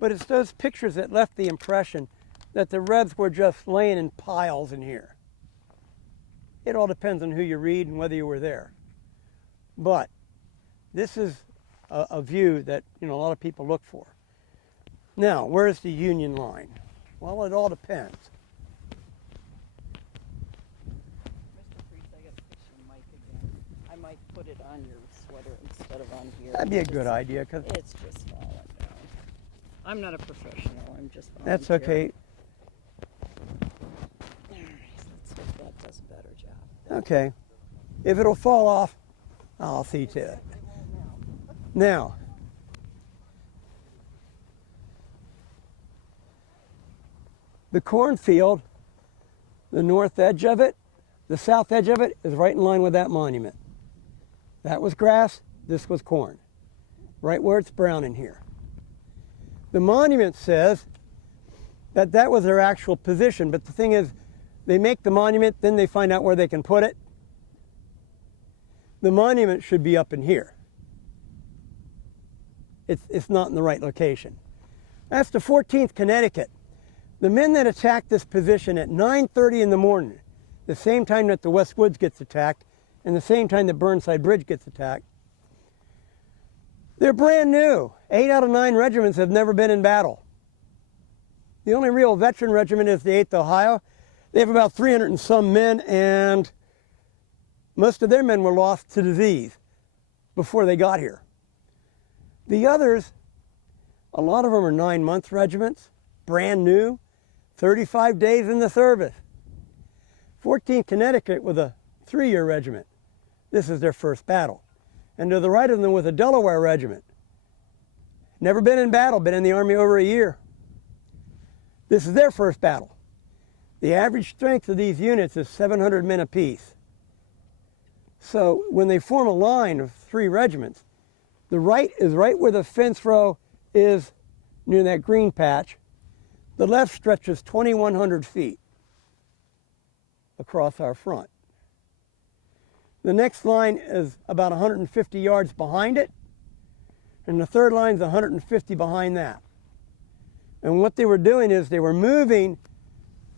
But it's those pictures that left the impression that the Rebs were just laying in piles in here. It all depends on who you read and whether you were there. But this is a view that a lot of people look for. Now, where's the Union line? Well, it all depends. Mr. Priest, I got a picture of Mike again. I might put it on your sweater instead of on here. That'd be a good idea, because It's just falling down. I'm not a professional, I'm just that's volunteering. okay. All right, let's hope that does a better job. Okay. If it'll fall off, I'll see to it. Now, the cornfield, the north edge of it, the south edge of it is right in line with that monument. That was grass, this was corn. Right where it's brown in here. The monument says that that was their actual position, but the thing is, they make the monument, then they find out where they can put it. The monument should be up in here. It's not in the right location. That's the 14th Connecticut. The men that attacked this position at 9:30 in the morning, the same time that the West Woods gets attacked, and the same time the Burnside Bridge gets attacked, they're brand new. 8 out of 9 regiments have never been in battle. The only real veteran regiment is the 8th Ohio. They have about 300 and some men, and most of their men were lost to disease before they got here. The others, a lot of them are 9-month regiments, brand new, 35 days in the service. 14th Connecticut with a 3-year regiment. This is their first battle. And to the right of them was a Delaware regiment. Never been in battle, been in the Army over a year. This is their first battle. The average strength of these units is 700 men apiece. So when they form a line of 3 regiments, the right is right where the fence row is near that green patch. The left stretches 2,100 feet across our front. The next line is about 150 yards behind it, and the third line is 150 behind that. And what they were doing is they were moving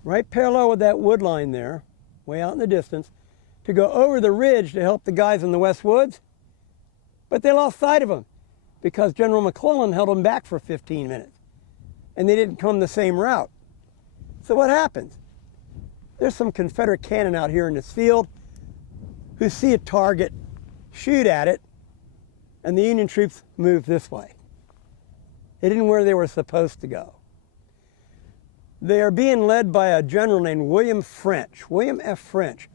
right parallel with that wood line there, way out in the distance, to go over the ridge to help the guys in the West Woods, but they lost sight of them because General McClellan held them back for 15 minutes, and they didn't come the same route. So what happens? There's some Confederate cannon out here in this field who see a target, shoot at it, and the Union troops move this way. They didn't where they were supposed to go. They are being led by a general named William F. French,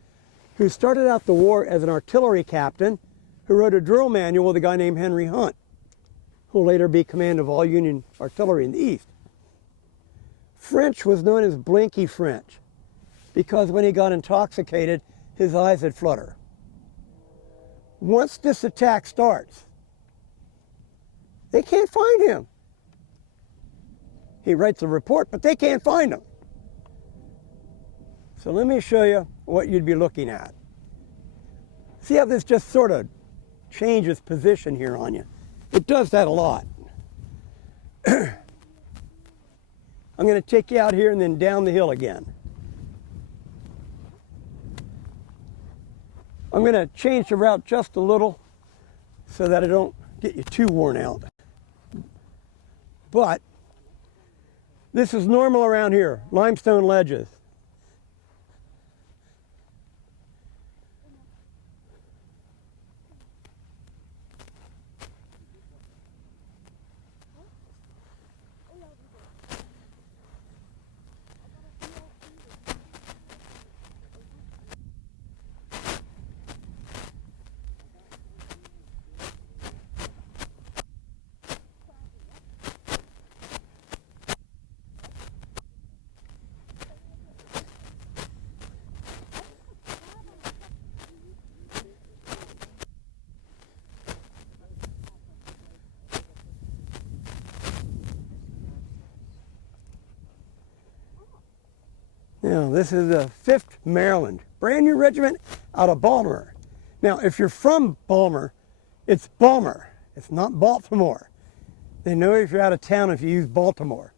who started out the war as an artillery captain, who wrote a drill manual with a guy named Henry Hunt, who will later be command of all Union artillery in the East. French was known as Blinky French because when he got intoxicated, his eyes would flutter. Once this attack starts, they can't find him. He writes a report, but they can't find him. So let me show you what you'd be looking at. See how this just sort of changes position here on you? It does that a lot. I'm going to take you out here and then down the hill again. I'm going to change the route just a little so that I don't get you too worn out. But this is normal around here, limestone ledges. Now, this is the 5th Maryland, brand new regiment out of Baltimore. Now, if you're from Baltimore It's Balmer. It's not Baltimore. They know if you're out of town if you use Baltimore.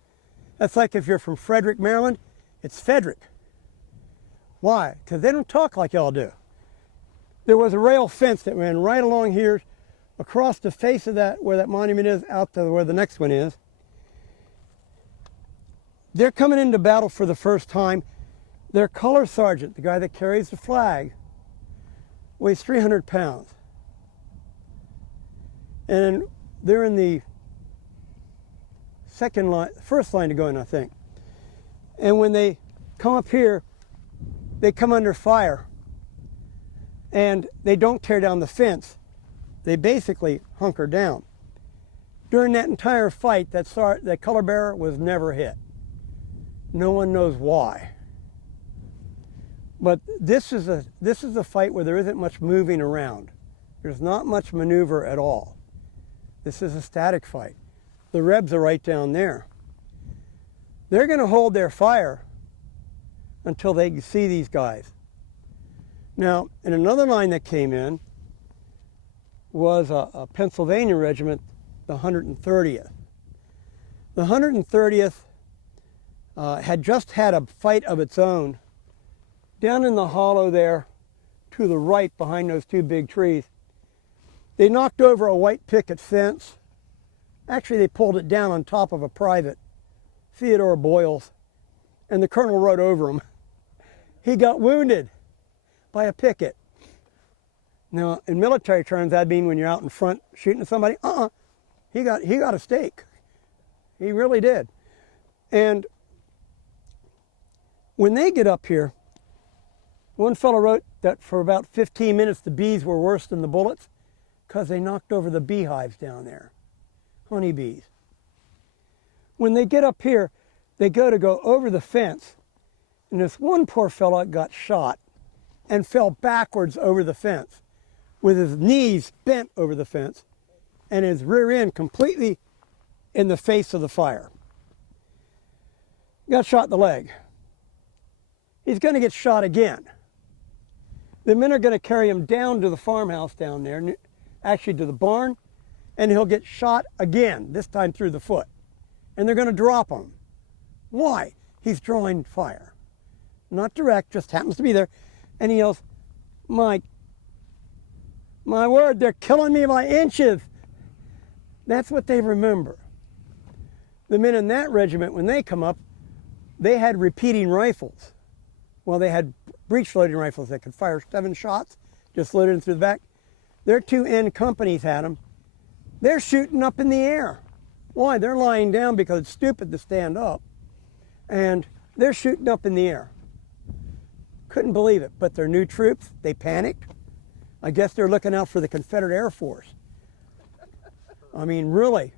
That's like if you're from Frederick, Maryland, it's Frederick. Why? Because they don't talk like y'all do. There was a rail fence that ran right along here, across the face of that, where that monument is, out to where the next one is. They're coming into battle for the first time. Their color sergeant, the guy that carries the flag, weighs 300 pounds. And they're in the first line to go in, I think. And when they come up here, they come under fire. And they don't tear down the fence. They basically hunker down. During that entire fight, that color bearer was never hit. No one knows why. But this is a fight where there isn't much moving around. There's not much maneuver at all. This is a static fight. The Rebs are right down there. They're going to hold their fire until they see these guys. Now, in another line that came in was a Pennsylvania regiment, the 130th. The 130th had just had a fight of its own down in the hollow there to the right behind those two big trees. They knocked over a white picket fence. Actually, they pulled it down on top of a private, Theodore Boyles, and the colonel rode over him. He got wounded by a picket. Now, in military terms, that means when you're out in front shooting at somebody, he got a stake. He really did. And when they get up here, one fellow wrote that for about 15 minutes the bees were worse than the bullets because they knocked over the beehives down there, honeybees. When they get up here, they go over the fence, and this one poor fellow got shot and fell backwards over the fence with his knees bent over the fence and his rear end completely in the face of the fire. Got shot in the leg. He's going to get shot again. The men are going to carry him down to the farmhouse down there, actually to the barn, and he'll get shot again, this time through the foot. And they're going to drop him. Why? He's drawing fire. Not direct, just happens to be there. And he yells, my word, they're killing me by inches. That's what they remember. The men in that regiment, when they come up, they had repeating rifles. Well, they had breech-loading rifles that could fire 7 shots, just loaded them through the back. Their 2 end companies had them. They're shooting up in the air. Why? They're lying down because it's stupid to stand up. And they're shooting up in the air. Couldn't believe it, but they're new troops. They panicked. I guess they're looking out for the Confederate Air Force. I mean, really.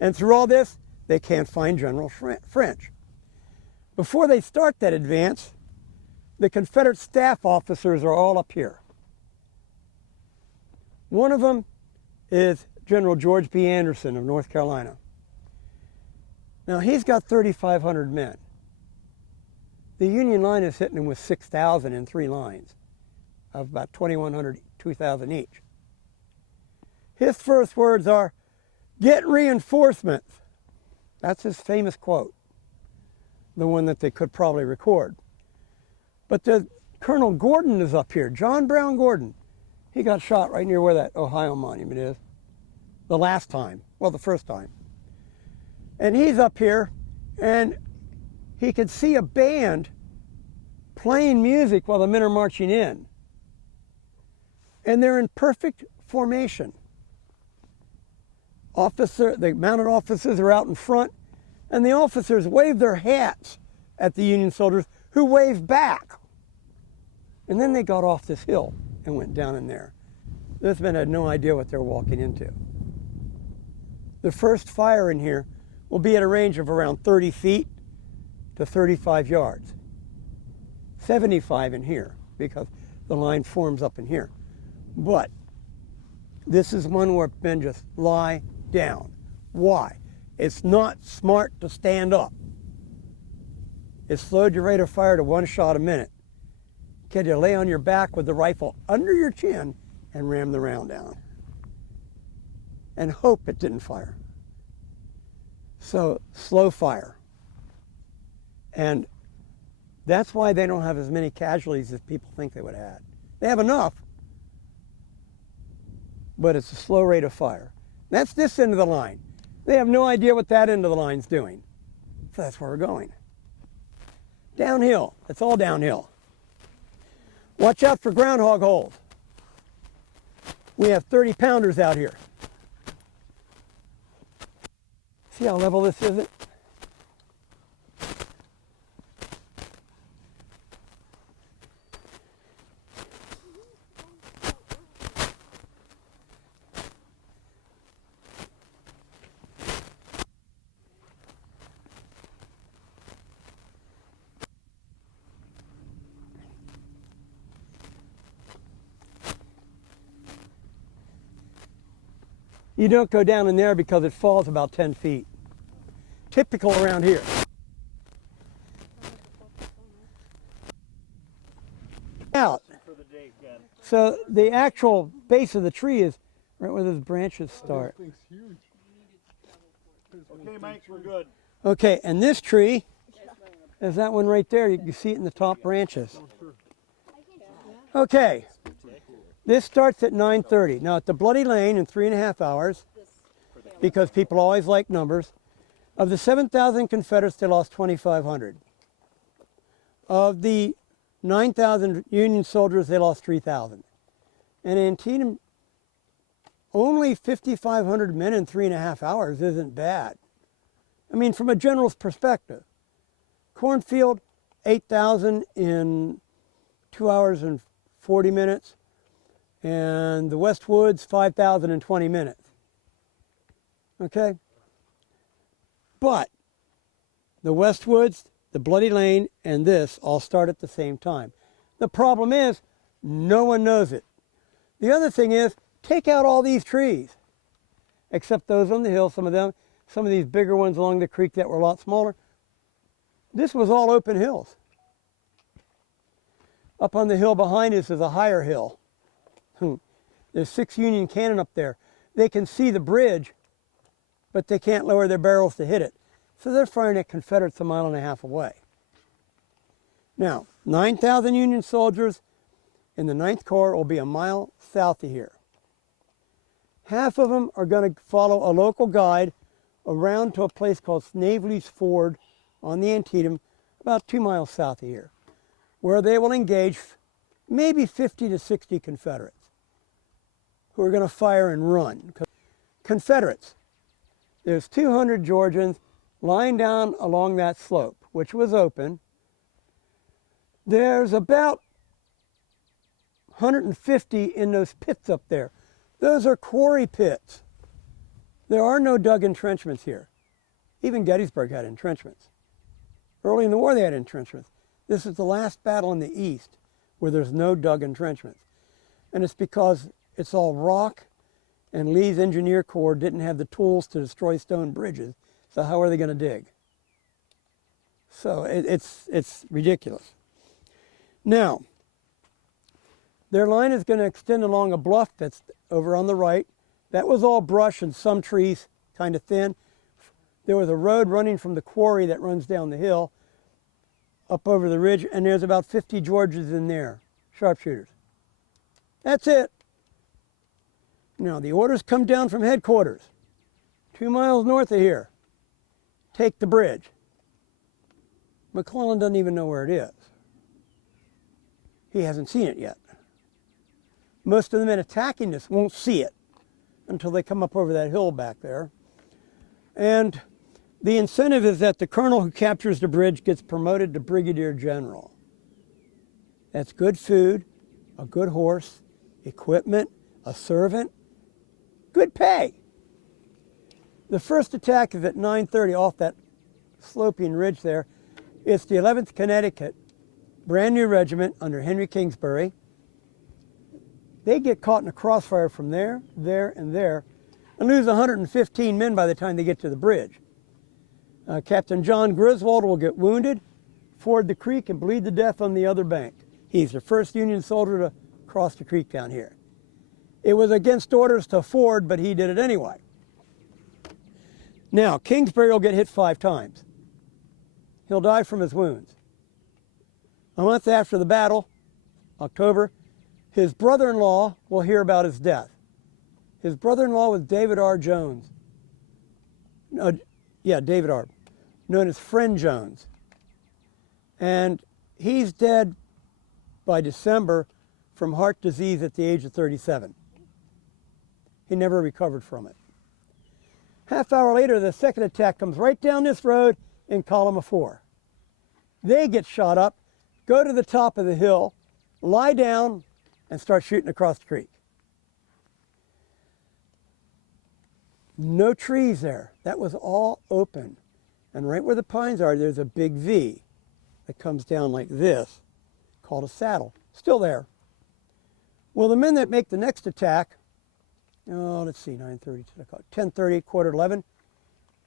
And through all this, they can't find General French. Before they start that advance, the Confederate staff officers are all up here. One of them is General George B. Anderson of North Carolina. Now, he's got 3,500 men. The Union line is hitting him with 6,000 in 3 lines of about 2,100, 2,000 each. His first words are, "Get reinforcements." That's his famous quote, the one that they could probably record. But the Colonel Gordon is up here, John Brown Gordon. He got shot right near where that Ohio monument is. The last time, well, the first time. And he's up here, and he could see a band playing music while the men are marching in. And they're in perfect formation. The mounted officers are out in front, and the officers wave their hats at the Union soldiers, who wave back. And then they got off this hill and went down in there. Those men had no idea what they were walking into. The first fire in here will be at a range of around 30 feet to 35 yards. 75 in here, because the line forms up in here. But this is one where men just lie down. Why? It's not smart to stand up. It slowed your rate of fire to 1 shot a minute. Can you lay on your back with the rifle under your chin and ram the round down? and hope it didn't fire. So slow fire. And that's why they don't have as many casualties as people think they would have had. They have enough, but it's a slow rate of fire. That's this end of the line. They have no idea what that end of the line's doing. So that's where we're going. Downhill. It's all downhill. Watch out for groundhog holes. We have 30 pounders out here. See how level this is? You don't go down in there because it falls about 10 feet. Typical around here. Out. So the actual base of the tree is right where those branches start. Okay, Mike, we're good. Okay, and this tree is that one right there. You can see it in the top branches. Okay. This starts at 9:30. Now at the Bloody Lane in 3.5 hours, because people always like numbers, of the 7,000 Confederates, they lost 2,500. Of the 9,000 Union soldiers, they lost 3,000. And Antietam, only 5,500 men in 3.5 hours isn't bad. I mean, from a general's perspective. Cornfield, 8,000 in 2 hours and 40 minutes. And the West Woods, 5,000 in 20 minutes. Okay? But the West Woods, the Bloody Lane, and this all start at the same time. The problem is, no one knows it. The other thing is, take out all these trees, except those on the hill, some of these bigger ones along the creek that were a lot smaller. This was all open hills. Up on the hill behind us is a higher hill. There's 6 Union cannon up there. They can see the bridge, but they can't lower their barrels to hit it. So they're firing at Confederates 1.5 miles away. Now, 9,000 Union soldiers in the 9th Corps will be a mile south of here. Half of them are going to follow a local guide around to a place called Snavely's Ford on the Antietam, about 2 miles south of here, where they will engage maybe 50 to 60 Confederates who are going to fire and run. Confederates, there's 200 Georgians lying down along that slope, which was open. There's about 150 in those pits up there. Those are quarry pits. There are no dug entrenchments here. Even Gettysburg had entrenchments. Early in the war they had entrenchments. This is the last battle in the East where there's no dug entrenchments. And it's because it's all rock, and Lee's Engineer Corps didn't have the tools to destroy stone bridges, so how are they going to dig? So it's ridiculous. Now, their line is going to extend along a bluff that's over on the right. That was all brush and some trees, kind of thin. There was a road running from the quarry that runs down the hill up over the ridge, and there's about 50 Georges in there, sharpshooters. That's it. Now, the orders come down from headquarters, 2 miles north of here. Take the bridge. McClellan doesn't even know where it is. He hasn't seen it yet. Most of the men attacking this won't see it until they come up over that hill back there. And the incentive is that the colonel who captures the bridge gets promoted to brigadier general. That's good food, a good horse, equipment, a servant, good pay. The first attack is at 9:30 off that sloping ridge there. It's the 11th Connecticut, brand new regiment under Henry Kingsbury. They get caught in a crossfire from there, and there, and lose 115 men by the time they get to the bridge. Captain John Griswold will get wounded, ford the creek, and bleed to death on the other bank. He's the first Union soldier to cross the creek down here. It was against orders to ford, but he did it anyway. Now, Kingsbury will get hit 5 times. He'll die from his wounds. A month after the battle, October, his brother-in-law will hear about his death. His brother-in-law was David R. Jones. David R., known as Friend Jones. And he's dead by December from heart disease at the age of 37. He never recovered from it. Half hour later, the second attack comes right down this road in column of 4. They get shot up, go to the top of the hill, lie down, and start shooting across the creek. No trees there. That was all open. And right where the pines are, there's a big V that comes down like this, called a saddle. Still there. Well, the men that make the next attack, let's see, 9:30, 10:30, 10:45,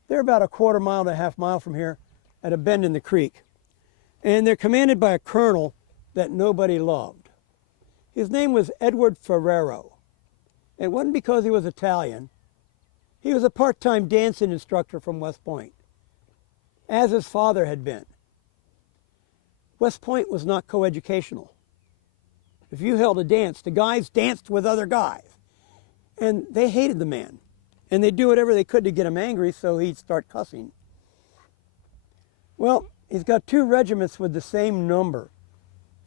they're about a quarter mile to a half mile from here at a bend in the creek. And they're commanded by a colonel that nobody loved. His name was Edward Ferrero. It wasn't because he was Italian. He was a part-time dancing instructor from West Point, as his father had been. West Point was not coeducational. If you held a dance, the guys danced with other guys. And they hated the man. And they'd do whatever they could to get him angry, so he'd start cussing. Well, he's got 2 regiments with the same number.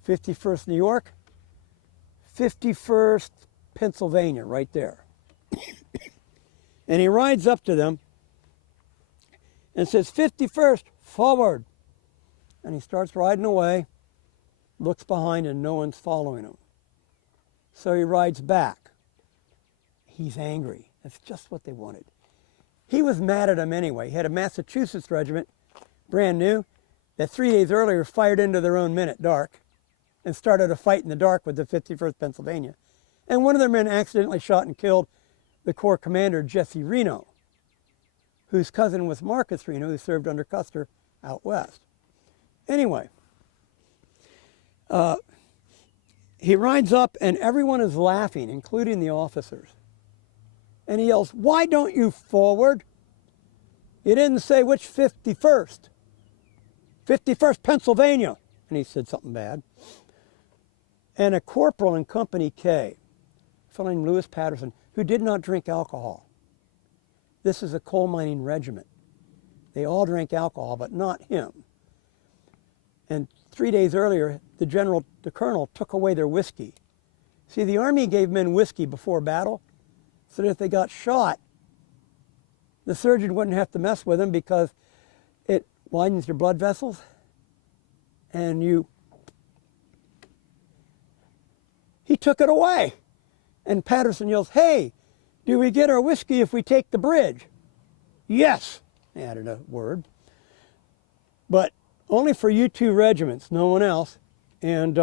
51st New York, 51st Pennsylvania, right there. And he rides up to them and says, 51st, forward. And he starts riding away, looks behind, and no one's following him. So he rides back. He's angry. That's just what they wanted. He was mad at him anyway. He had a Massachusetts regiment, brand new, that 3 days earlier fired into their own men at dark and started a fight in the dark with the 51st Pennsylvania. And one of their men accidentally shot and killed the Corps commander, Jesse Reno, whose cousin was Marcus Reno, who served under Custer out west. Anyway, he rides up and everyone is laughing, including the officers. And he yells, "Why don't you forward? You didn't say which 51st. 51st Pennsylvania." And he said something bad. And a corporal in Company K, a fellow named Lewis Patterson, who did not drink alcohol. This is a coal mining regiment. They all drank alcohol, but not him. And 3 days earlier, the colonel took away their whiskey. See, the Army gave men whiskey before battle, so that if they got shot, the surgeon wouldn't have to mess with them because it widens your blood vessels, and he took it away. And Patterson yells, "Hey, do we get our whiskey if we take the bridge?" "Yes," he added a word. "But only for you 2 regiments, no one else. And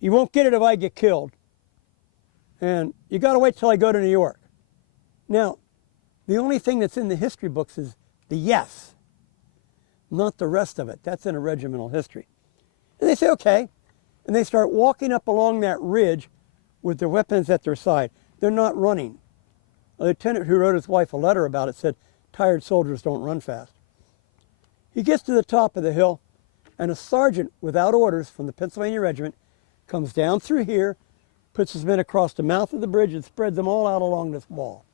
you won't get it if I get killed. And you got to wait till I go to New York." Now, the only thing that's in the history books is the yes, not the rest of it. That's in a regimental history. And they say, okay. And they start walking up along that ridge with their weapons at their side. They're not running. A lieutenant who wrote his wife a letter about it said, "Tired soldiers don't run fast." He gets to the top of the hill, and a sergeant without orders from the Pennsylvania regiment comes down through here, puts his men across the mouth of the bridge and spreads them all out along this wall.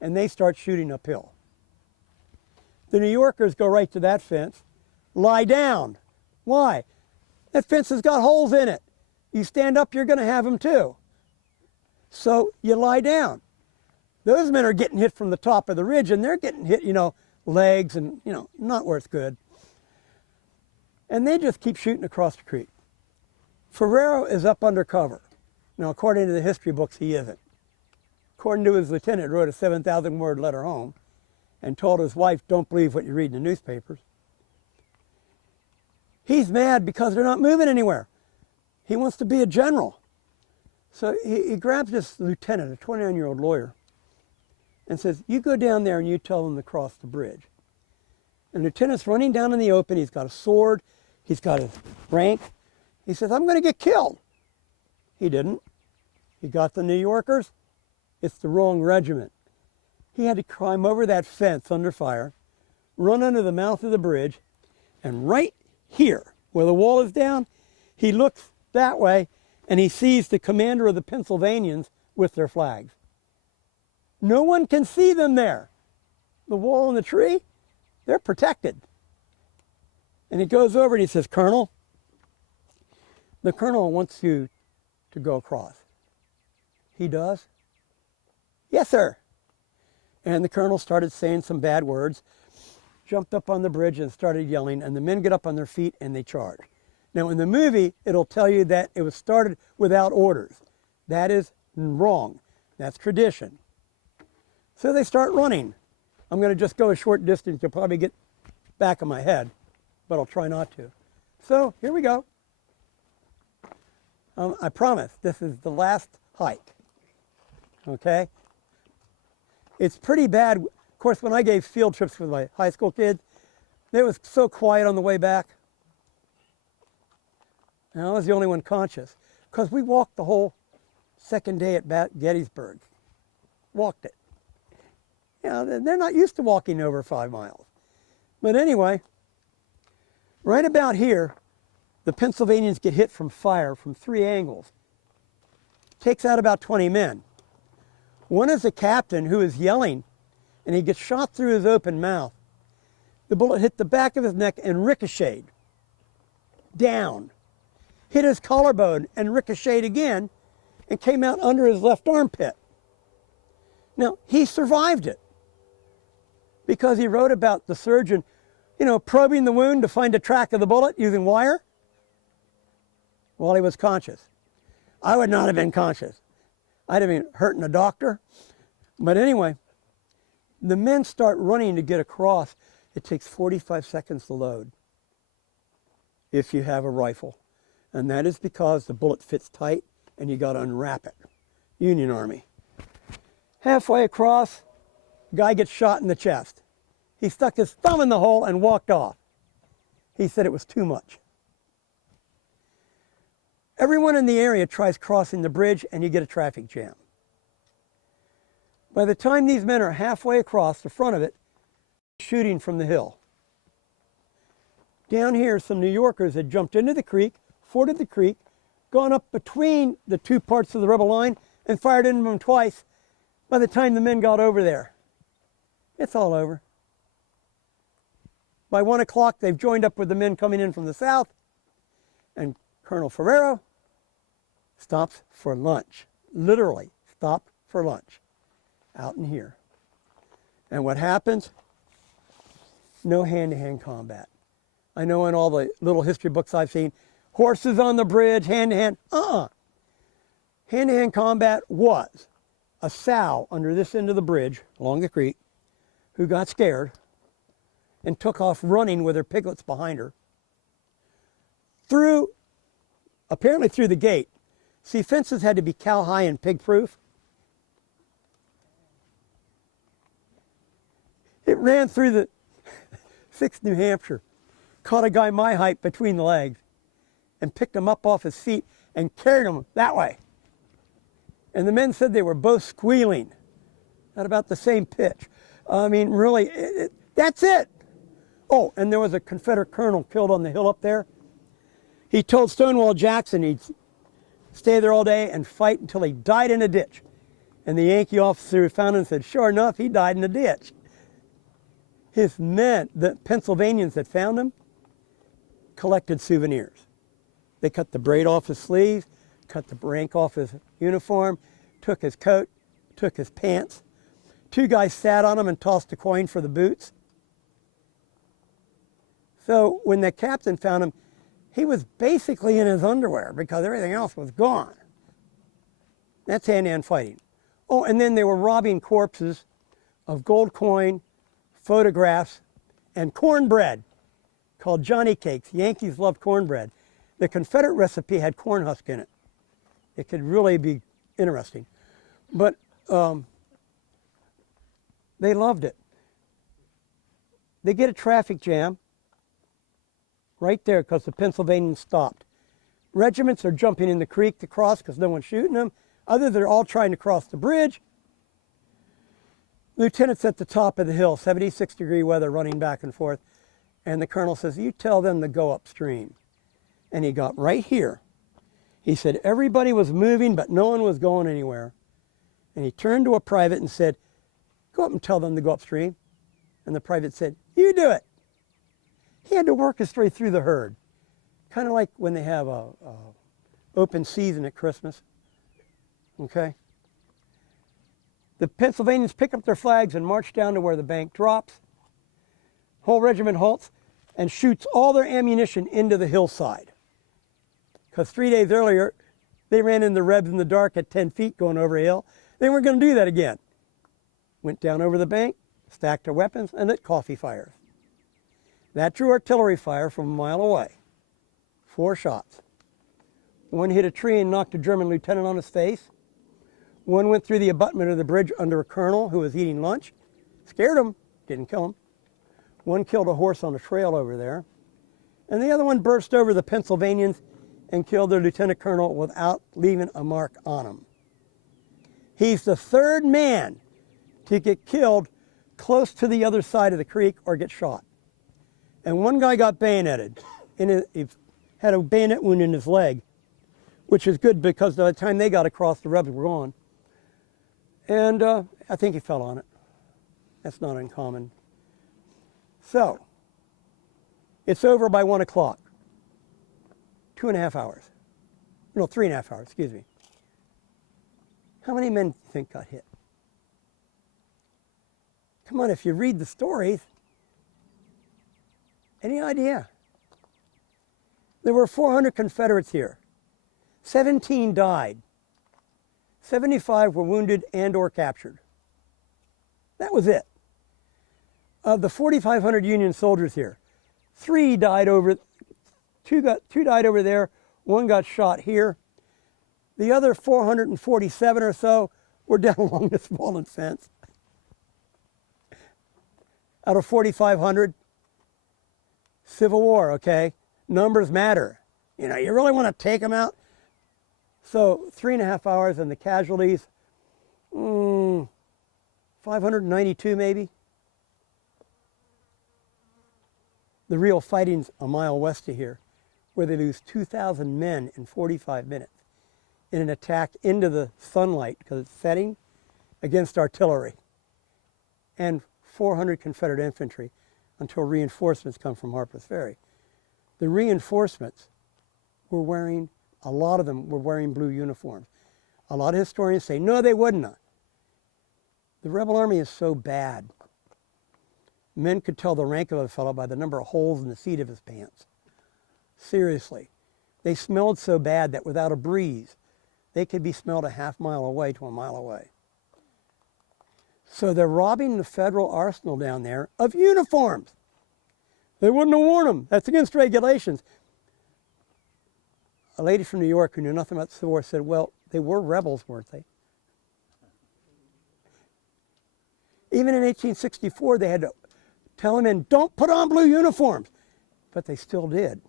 And they start shooting uphill. The New Yorkers go right to that fence, lie down. Why? That fence has got holes in it. You stand up, you're going to have them too. So you lie down. Those men are getting hit from the top of the ridge, and they're getting hit, legs and, not worth good. And they just keep shooting across the creek. Ferrero is up under cover. Now, according to the history books, he isn't. According to his lieutenant, wrote a 7,000-word letter home and told his wife, "Don't believe what you read in the newspapers." He's mad because they're not moving anywhere. He wants to be a general. So he grabs this lieutenant, a 29-year-old lawyer, and says, "You go down there and you tell them to cross the bridge." And the lieutenant's running down in the open. He's got a sword. He's got his rank. He says, "I'm going to get killed." He didn't. He got the New Yorkers. It's the wrong regiment. He had to climb over that fence under fire, run under the mouth of the bridge, and right here, where the wall is down, he looks that way and he sees the commander of the Pennsylvanians with their flags. No one can see them there. The wall and the tree, they're protected. And he goes over and he says, Colonel, the colonel wants you to go across. He does? Yes, sir. And the colonel started saying some bad words, jumped up on the bridge and started yelling, and the men get up on their feet and they charge. Now in the movie, it'll tell you that it was started without orders. That is wrong. That's tradition. So they start running. I'm going to just go a short distance. You'll probably get back of my head, but I'll try not to. So here we go. I promise this is the last hike. Okay? It's pretty bad. Of course, when I gave field trips with my high school kids, it was so quiet on the way back. And I was the only one conscious because we walked the whole second day at Gettysburg. Walked it. You know, they're not used to walking over 5 miles. But anyway, right about here, the Pennsylvanians get hit from fire from 3 angles. Takes out about 20 men. One is the captain who is yelling, and he gets shot through his open mouth. The bullet hit the back of his neck and ricocheted down. Hit his collarbone and ricocheted again and came out under his left armpit. Now, he survived it because he wrote about the surgeon, you know, probing the wound to find a track of the bullet using wire while he was conscious. I would not have been conscious. I'd have been hurting a doctor. But anyway, the men start running to get across. It takes 45 seconds to load if you have a rifle. And that is because the bullet fits tight and you got to unwrap it. Union Army. Halfway across, guy gets shot in the chest. He stuck his thumb in the hole and walked off. He said it was too much. Everyone in the area tries crossing the bridge and you get a traffic jam. By the time these men are halfway across the front of it, shooting from the hill. Down here, some New Yorkers had jumped into the creek, forded the creek, gone up between the 2 parts of the rebel line and fired into them twice. By the time the men got over there, it's all over. By 1 o'clock, they've joined up with the men coming in from the south, and Colonel Ferrero stops for lunch. Literally stopped for lunch out in here. And what happens? No hand-to-hand combat. I know in all the little history books I've seen, horses on the bridge, hand-to-hand. Hand-to-hand combat was a sow under this end of the bridge along the creek who got scared and took off running with her piglets behind her apparently through the gate. See, fences had to be cow-high and pig-proof. It ran through the 6th New Hampshire, caught a guy my height between the legs, and picked him up off his feet and carried him that way. And the men said they were both squealing at about the same pitch. I mean, really, that's it. Oh, and there was a Confederate colonel killed on the hill up there. He told Stonewall Jackson he'd stay there all day and fight until he died in a ditch. And the Yankee officer who found him said, sure enough, he died in a ditch. His men, the Pennsylvanians that found him, collected souvenirs. They cut the braid off his sleeves, cut the rank off his uniform, took his coat, took his pants. 2 guys sat on him and tossed a coin for the boots. So when the captain found him, he was basically in his underwear because everything else was gone. That's hand-to-hand fighting. Oh, and then they were robbing corpses of gold coin, photographs, and cornbread called Johnny Cakes. Yankees loved cornbread. The Confederate recipe had corn husk in it. It could really be interesting. But they loved it. They get a traffic jam right there because the Pennsylvanians stopped. Regiments are jumping in the creek to cross because no one's shooting them. Others are all trying to cross the bridge. Lieutenant's at the top of the hill, 76-degree weather, running back and forth. And the colonel says, you tell them to go upstream. And he got right here. He said, everybody was moving, but no one was going anywhere. And he turned to a private and said, go up and tell them to go upstream. And the private said, you do it. He had to work his way through the herd. Kind of like when they have a open season at Christmas. Okay? The Pennsylvanians pick up their flags and march down to where the bank drops. Whole regiment halts and shoots all their ammunition into the hillside. Because 3 days earlier, they ran into Rebs in the dark at 10 feet going over a hill. They weren't going to do that again. Went down over the bank, stacked their weapons, and lit coffee fires. That drew artillery fire from a mile away. 4 shots. One hit a tree and knocked a German lieutenant on his face. One went through the abutment of the bridge under a colonel who was eating lunch. Scared him, didn't kill him. One killed a horse on a trail over there. And the other one burst over the Pennsylvanians and killed their lieutenant colonel without leaving a mark on him. He's the 3rd man to get killed close to the other side of the creek or get shot. And one guy got bayoneted. And he had a bayonet wound in his leg, which is good because by the time they got across, the Rebs were gone. And I think he fell on it. That's not uncommon. So, it's over by 1 o'clock. 2.5 hours. No, 3.5 hours, excuse me. How many men do you think got hit? Come on, if you read the stories, any idea? There were 400 Confederates here. 17 died. 75 were wounded and or captured. That was it. Of the 4,500 Union soldiers here, 2 died over there, 1 got shot here. The other 447 or so were down along this fallen fence. Out of 4,500, Civil War, okay? Numbers matter. You know, you really want to take them out? So 3.5 hours and the casualties, 592 maybe. The real fighting's a mile west of here, where they lose 2,000 men in 45 minutes in an attack into the sunlight, because it's setting, against artillery, and 400 Confederate infantry until reinforcements come from Harper's Ferry. The reinforcements were wearing, a lot of them were wearing blue uniforms. A lot of historians say, no, they wouldn't have. The rebel army is so bad. Men could tell the rank of a fellow by the number of holes in the seat of his pants. Seriously. They smelled so bad that without a breeze, they could be smelled a half mile away to a mile away. So they're robbing the federal arsenal down there of uniforms. They wouldn't have worn them. That's against regulations. A lady from New York who knew nothing about the Civil War said, well, they were rebels, weren't they? Even in 1864, they had to tell them men, don't put on blue uniforms. But they still did.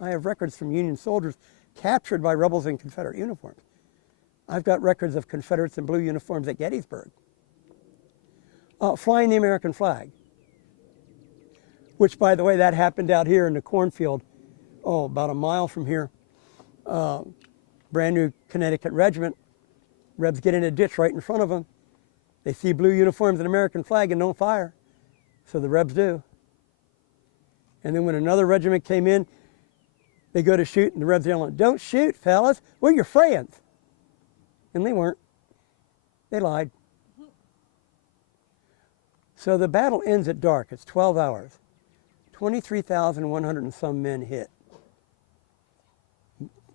I have records from Union soldiers captured by rebels in Confederate uniforms. I've got records of Confederates in blue uniforms at Gettysburg. Flying the American flag. Which, by the way, that happened out here in the cornfield, about a mile from here. Brand new Connecticut regiment. Rebs get in a ditch right in front of them. They see blue uniforms and American flag and don't fire. So the Rebs do. And then when another regiment came in, they go to shoot and the Rebs yelling, don't shoot, fellas, we're your friends. And they weren't. They lied. So the battle ends at dark. It's 12 hours. 23,100 and some men hit.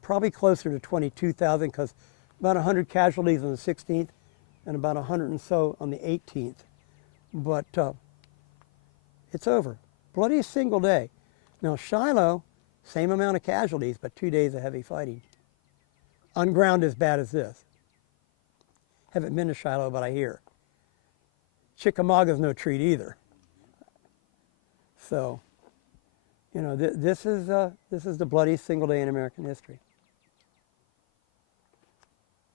Probably closer to 22,000 because about 100 casualties on the 16th and about 100 and so on the 18th. But it's over. Bloodiest single day. Now Shiloh, same amount of casualties, but 2 days of heavy fighting. On ground as bad as this. Haven't been to Shiloh, but I hear. Chickamauga's no treat either. So, you know, this is the bloodiest single day in American history.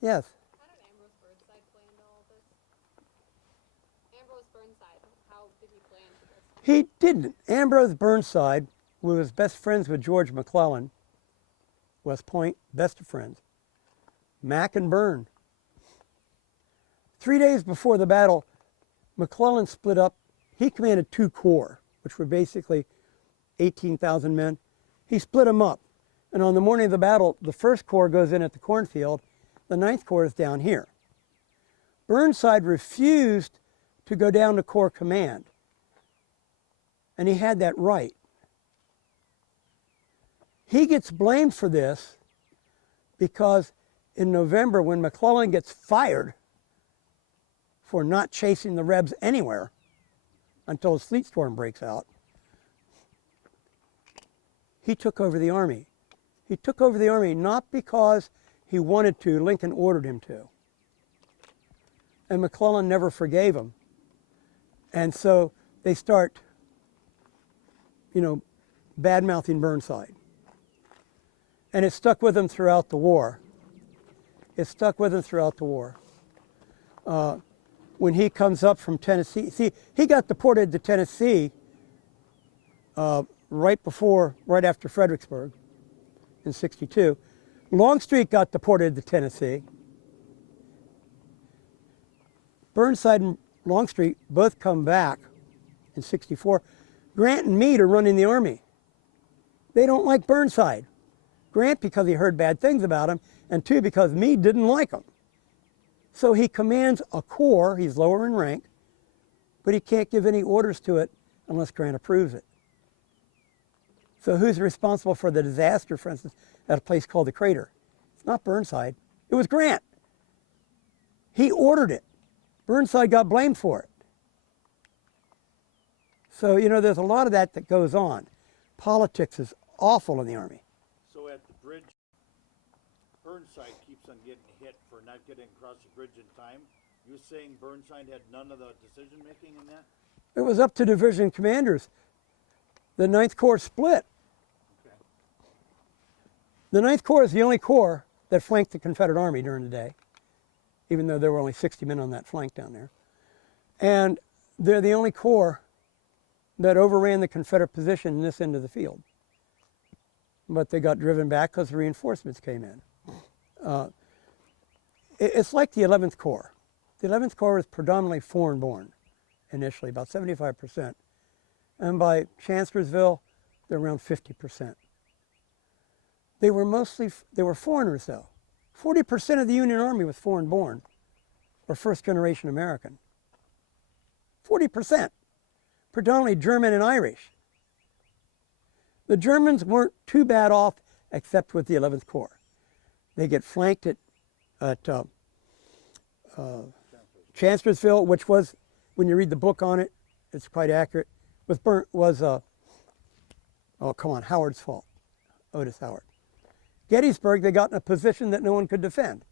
Yes. How did Ambrose Burnside play into all this? Ambrose Burnside? How did he plan for this? He didn't. Ambrose Burnside, who was best friends with George McClellan, West Point, best of friends, Mac and Byrne. 3 days before the battle, McClellan split up. He commanded 2 corps, which were basically 18,000 men. He split them up. And on the morning of the battle, the 1st Corps goes in at the cornfield. The 9th Corps is down here. Burnside refused to go down to Corps Command. And he had that right. He gets blamed for this because in November, when McClellan gets fired for not chasing the Rebs anywhere until a sleet storm breaks out, he took over the army. He took over the army not because he wanted to, Lincoln ordered him to. And McClellan never forgave him. And so they start, bad-mouthing Burnside. And it stuck with him throughout the war. It stuck with him throughout the war. When he comes up from Tennessee, see, he got deported to Tennessee right after Fredericksburg in '62. Longstreet got deported to Tennessee. Burnside and Longstreet both come back in '64. Grant and Meade are running the army. They don't like Burnside. Grant because he heard bad things about him, and 2 because Meade didn't like him. So he commands a corps. He's lower in rank, but he can't give any orders to it unless Grant approves it. So who's responsible for the disaster, for instance, at a place called the Crater? It's not Burnside. It was Grant. He ordered it. Burnside got blamed for it. So, there's a lot of that goes on. Politics is awful in the Army. So at the bridge, Burnside keeps on getting hit for not getting across the bridge in time. You saying Burnside had none of the decision making in that? It was up to division commanders. The 9th Corps split. Okay. The 9th Corps is the only corps that flanked the Confederate Army during the day, even though there were only 60 men on that flank down there. And they're the only corps that overran the Confederate position in this end of the field. But they got driven back because reinforcements came in. It's like the 11th Corps. The 11th Corps was predominantly foreign-born initially, about 75%. And by Chancellorsville, they're around 50%. They were foreigners though. 40% of the Union Army was foreign-born or first-generation American. 40%, predominantly German and Irish. The Germans weren't too bad off except with the 11th Corps. They get flanked at Chancellorsville, which was, when you read the book on it, it's quite accurate, Howard's fault, Otis Howard. Gettysburg, they got in a position that no one could defend.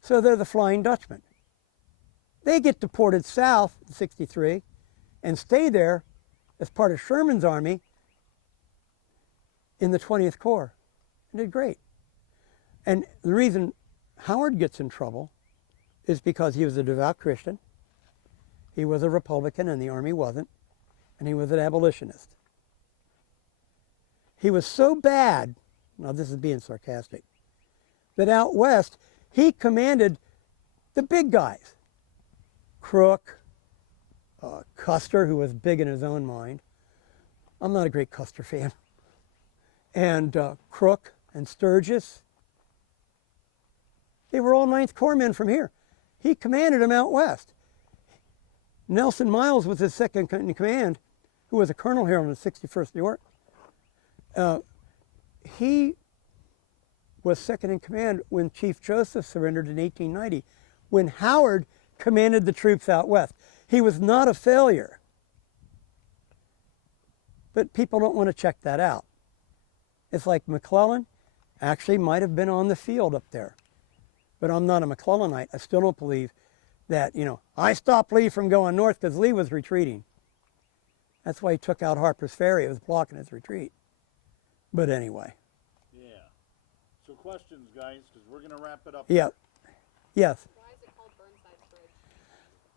So they're the Flying Dutchman. They get deported south in '63 and stay there as part of Sherman's army in the 20th Corps and did great. And the reason Howard gets in trouble is because he was a devout Christian, he was a Republican and the Army wasn't, and he was an abolitionist. He was so bad, now this is being sarcastic, that out west he commanded the big guys. Crook, Custer, who was big in his own mind. I'm not a great Custer fan. And Crook and Sturgis. They were all 9th Corps men from here. He commanded them out west. Nelson Miles was his second in command, who was a colonel here on the 61st New York. He was second in command when Chief Joseph surrendered in 1890, when Howard commanded the troops out west. He was not a failure. But people don't want to check that out. It's like McClellan actually might have been on the field up there. But I'm not a McClellanite. I still don't believe that, I stopped Lee from going north because Lee was retreating. That's why he took out Harper's Ferry. It was blocking his retreat. But anyway. Yeah. So questions, guys, because we're going to wrap it up. Yeah. Yes. Why is it called Burnside Bridge?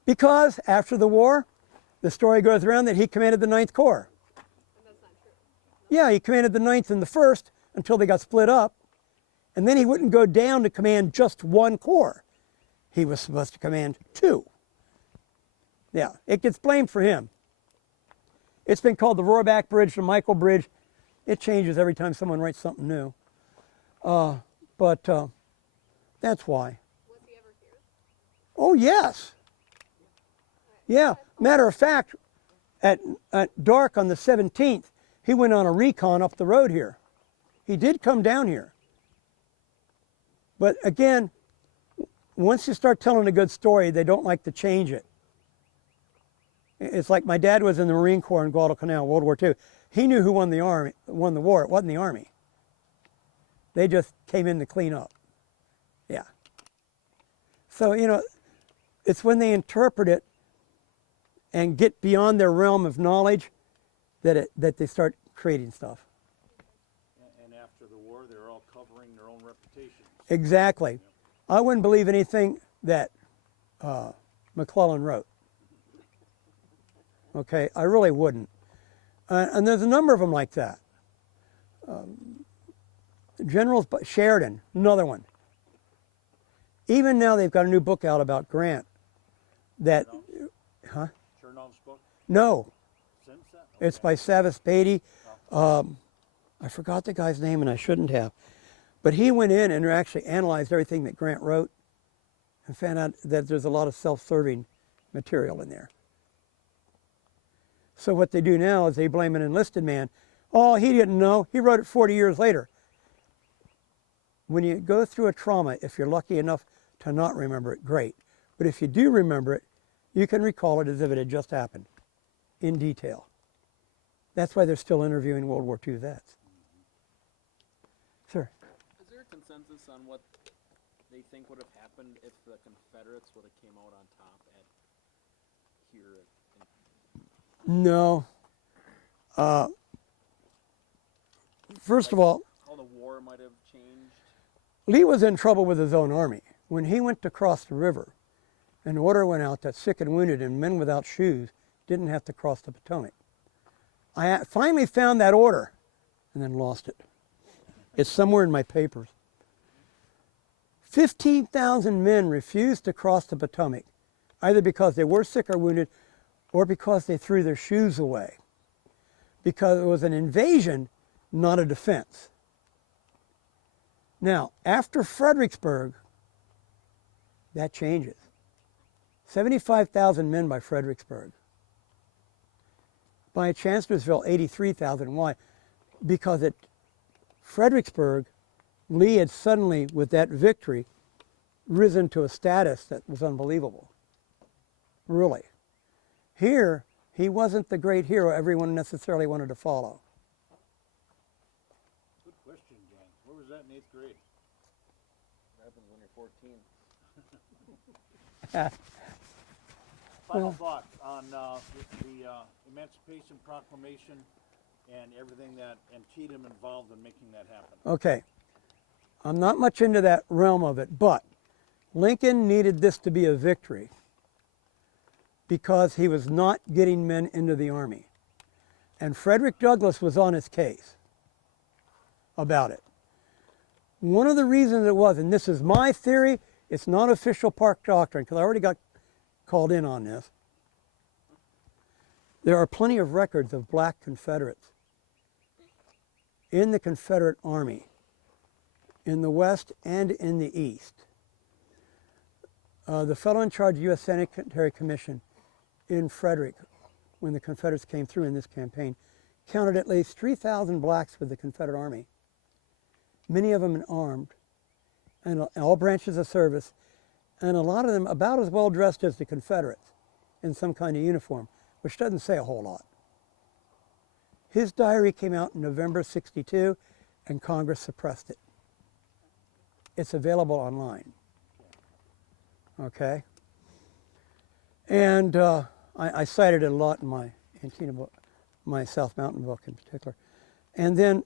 Because after the war, the story goes around that he commanded the 9th Corps. And that's not true. Yeah, he commanded the 9th and the 1st until they got split up. And then he wouldn't go down to command just one corps. He was supposed to command 2. Yeah, it gets blamed for him. It's been called the Rohrback Bridge, the Michael Bridge. It changes every time someone writes something new. But that's why. Was he ever here? Oh, yes. Yeah, matter of fact, at dark on the 17th, he went on a recon up the road here. He did come down here. But again, once you start telling a good story, they don't like to change it. It's like my dad was in the Marine Corps in Guadalcanal, World War II. He knew who won the war. It wasn't the Army. They just came in to clean up. Yeah. So, you know, it's when they interpret it and get beyond their realm of knowledge that they start creating stuff. And after the war, they're all covering their own reputations. Exactly. I wouldn't believe anything that McClellan wrote. Okay, I really wouldn't. And there's a number of them like that. Generals Sheridan, another one. Even now they've got a new book out about Grant. That, huh? Chernov's book? No, Since that? it's by Savas Beatty. I forgot the guy's name and I shouldn't have. But he went in and actually analyzed everything that Grant wrote and found out that there's a lot of self-serving material in there. So what they do now is they blame an enlisted man. Oh, he didn't know. He wrote it 40 years later. When you go through a trauma, if you're lucky enough to not remember it, great. But if you do remember it, you can recall it as if it had just happened in detail. That's why they're still interviewing World War II vets. Sir? Is there a consensus on what they think would have happened if the Confederates would have came out on top at here? No. First of all, How the war might have changed? Lee was in trouble with his own army. When he went to cross the river, an order went out that sick and wounded and men without shoes didn't have to cross the Potomac. I finally found that order and then lost it. It's somewhere in my papers. 15,000 men refused to cross the Potomac, either because they were sick or wounded or because they threw their shoes away. Because it was an invasion, not a defense. Now, after Fredericksburg, that changes. 75,000 men by Fredericksburg. By Chancellorsville, 83,000. Why? Because at Fredericksburg, Lee had suddenly, with that victory, risen to a status that was unbelievable. Really. Here, he wasn't the great hero everyone necessarily wanted to follow. Good question, gang. Where was that in 8th grade? What happens when you're 14? Final thoughts on the Emancipation Proclamation and everything that Antietam involved in making that happen. Okay. I'm not much into that realm of it, but Lincoln needed this to be a victory because he was not getting men into the Army. And Frederick Douglass was on his case about it. One of the reasons it was, and this is my theory, it's not official park doctrine, because I already got called in on this. There are plenty of records of black Confederates in the Confederate Army, in the West and in the East. The fellow in charge of the U.S. Sanitary Commission in Frederick, when the Confederates came through in this campaign, counted at least 3,000 blacks with the Confederate Army, many of them armed, and all branches of service, and a lot of them about as well dressed as the Confederates in some kind of uniform, which doesn't say a whole lot. His diary came out in November '62, and Congress suppressed it. It's available online. Okay? And I cited it a lot in my Antietam book, my South Mountain book in particular. And then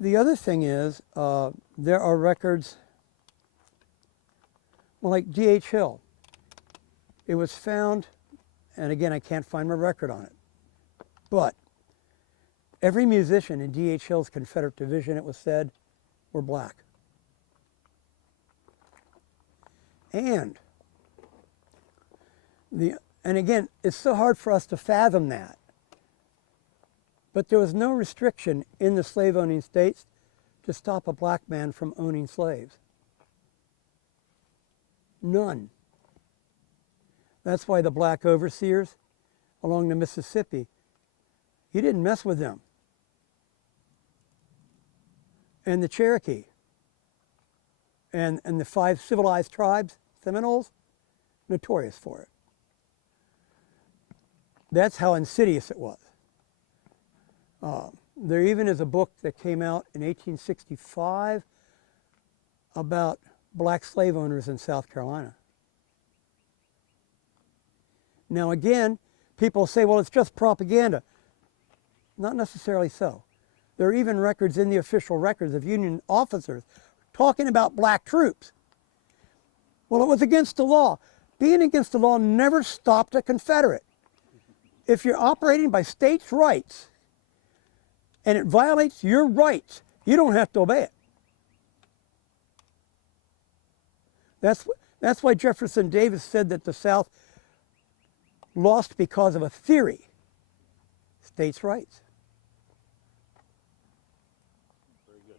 the other thing is, there are records, well, like D.H. Hill. It was found, and again, I can't find my record on it, but every musician in D.H. Hill's Confederate Division, it was said, were black. And again, it's so hard for us to fathom that. But there was no restriction in the slave-owning states to stop a black man from owning slaves. None. That's why the black overseers along the Mississippi, he didn't mess with them. And the Cherokee and the 5 civilized tribes, Seminoles, notorious for it. That's how insidious it was. There even is a book that came out in 1865 about black slave owners in South Carolina. Now again, people say, well, it's just propaganda. Not necessarily so. There are even records in the official records of Union officers talking about black troops. Well, it was against the law. Being against the law never stopped a Confederate. If you're operating by states' rights and it violates your rights, you don't have to obey it. That's why Jefferson Davis said that the South lost because of a theory, states' rights. Very good.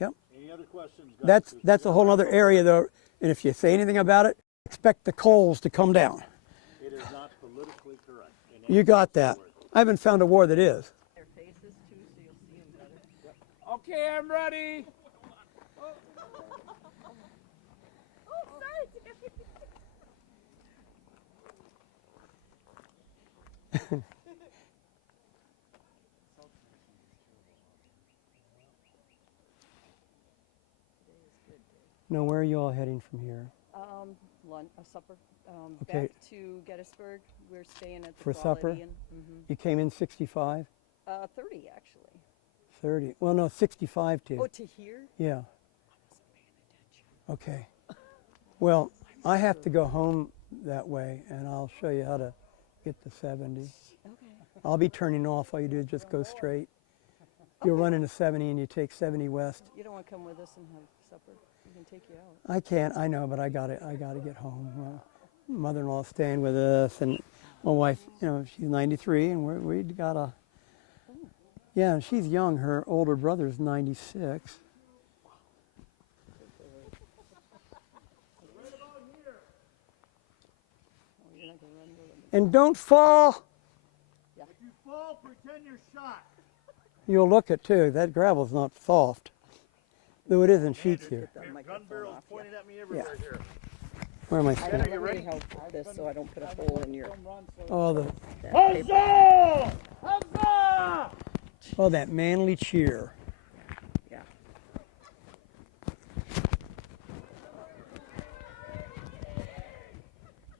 Yep. Any other questions, guys? That's a whole other area, though, and if you say anything about it, expect the coals to come down. It is not politically correct. You got that. I haven't found a war that is. Their faces too, so you'll see them better. Okay, I'm ready. Oh, sorry. Now, where are you all heading from here? Supper. Okay. Back to Gettysburg. We're staying at the For supper? You came in 65? 30 actually. 30. Well, no, 65 too. Oh, to here? Yeah. Okay. Well, I have to go home that way, and I'll show you how to get to 70. Okay. I'll be turning off. All you do is just go straight. You'll run into 70 and you take 70 west. You don't want to come with us and have supper? We can take you out. I can't. I know, but I got to get home. Mother-in-law's staying with us, and my wife, you know, she's 93, and we got a. Yeah, she's young. Her older brother's 96. And don't fall. If you fall, pretend you're shot. You'll look it too. That gravel's not soft, though it is in sheets here. Gun barrels pointed at me everywhere here. Where am I I standing? don't know really how to put this so I don't put a hole in your Oh, that paper. Huzzah! Huzzah! oh, that manly cheer. Yeah.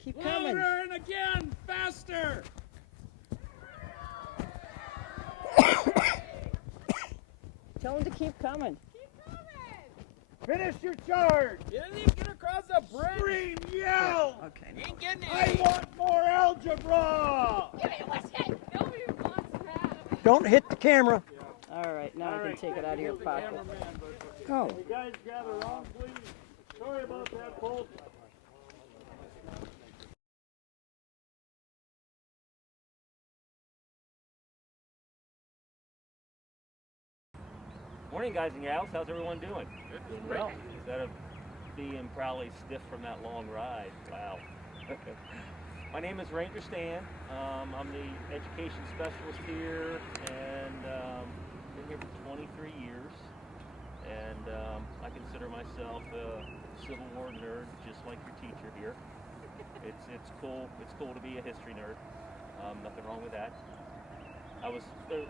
Keep coming. Louder and again, faster! Tell them to keep coming. Finish your charge. You didn't even get across the bridge. Scream, yell. Okay. You ain't getting I it. want more algebra. Nobody wants that. Don't hit the camera. All right, now I can take it out of your pocket. Oh. You guys gather on, please. Sorry about that, folks. Morning, guys and gals. How's everyone doing? Well, instead of being probably stiff from that long ride, wow. My name is Ranger Stan. I'm the education specialist here, and been here for 23 years. And I consider myself a Civil War nerd, just like your teacher here. It's cool. It's cool to be a history nerd. Nothing wrong with that.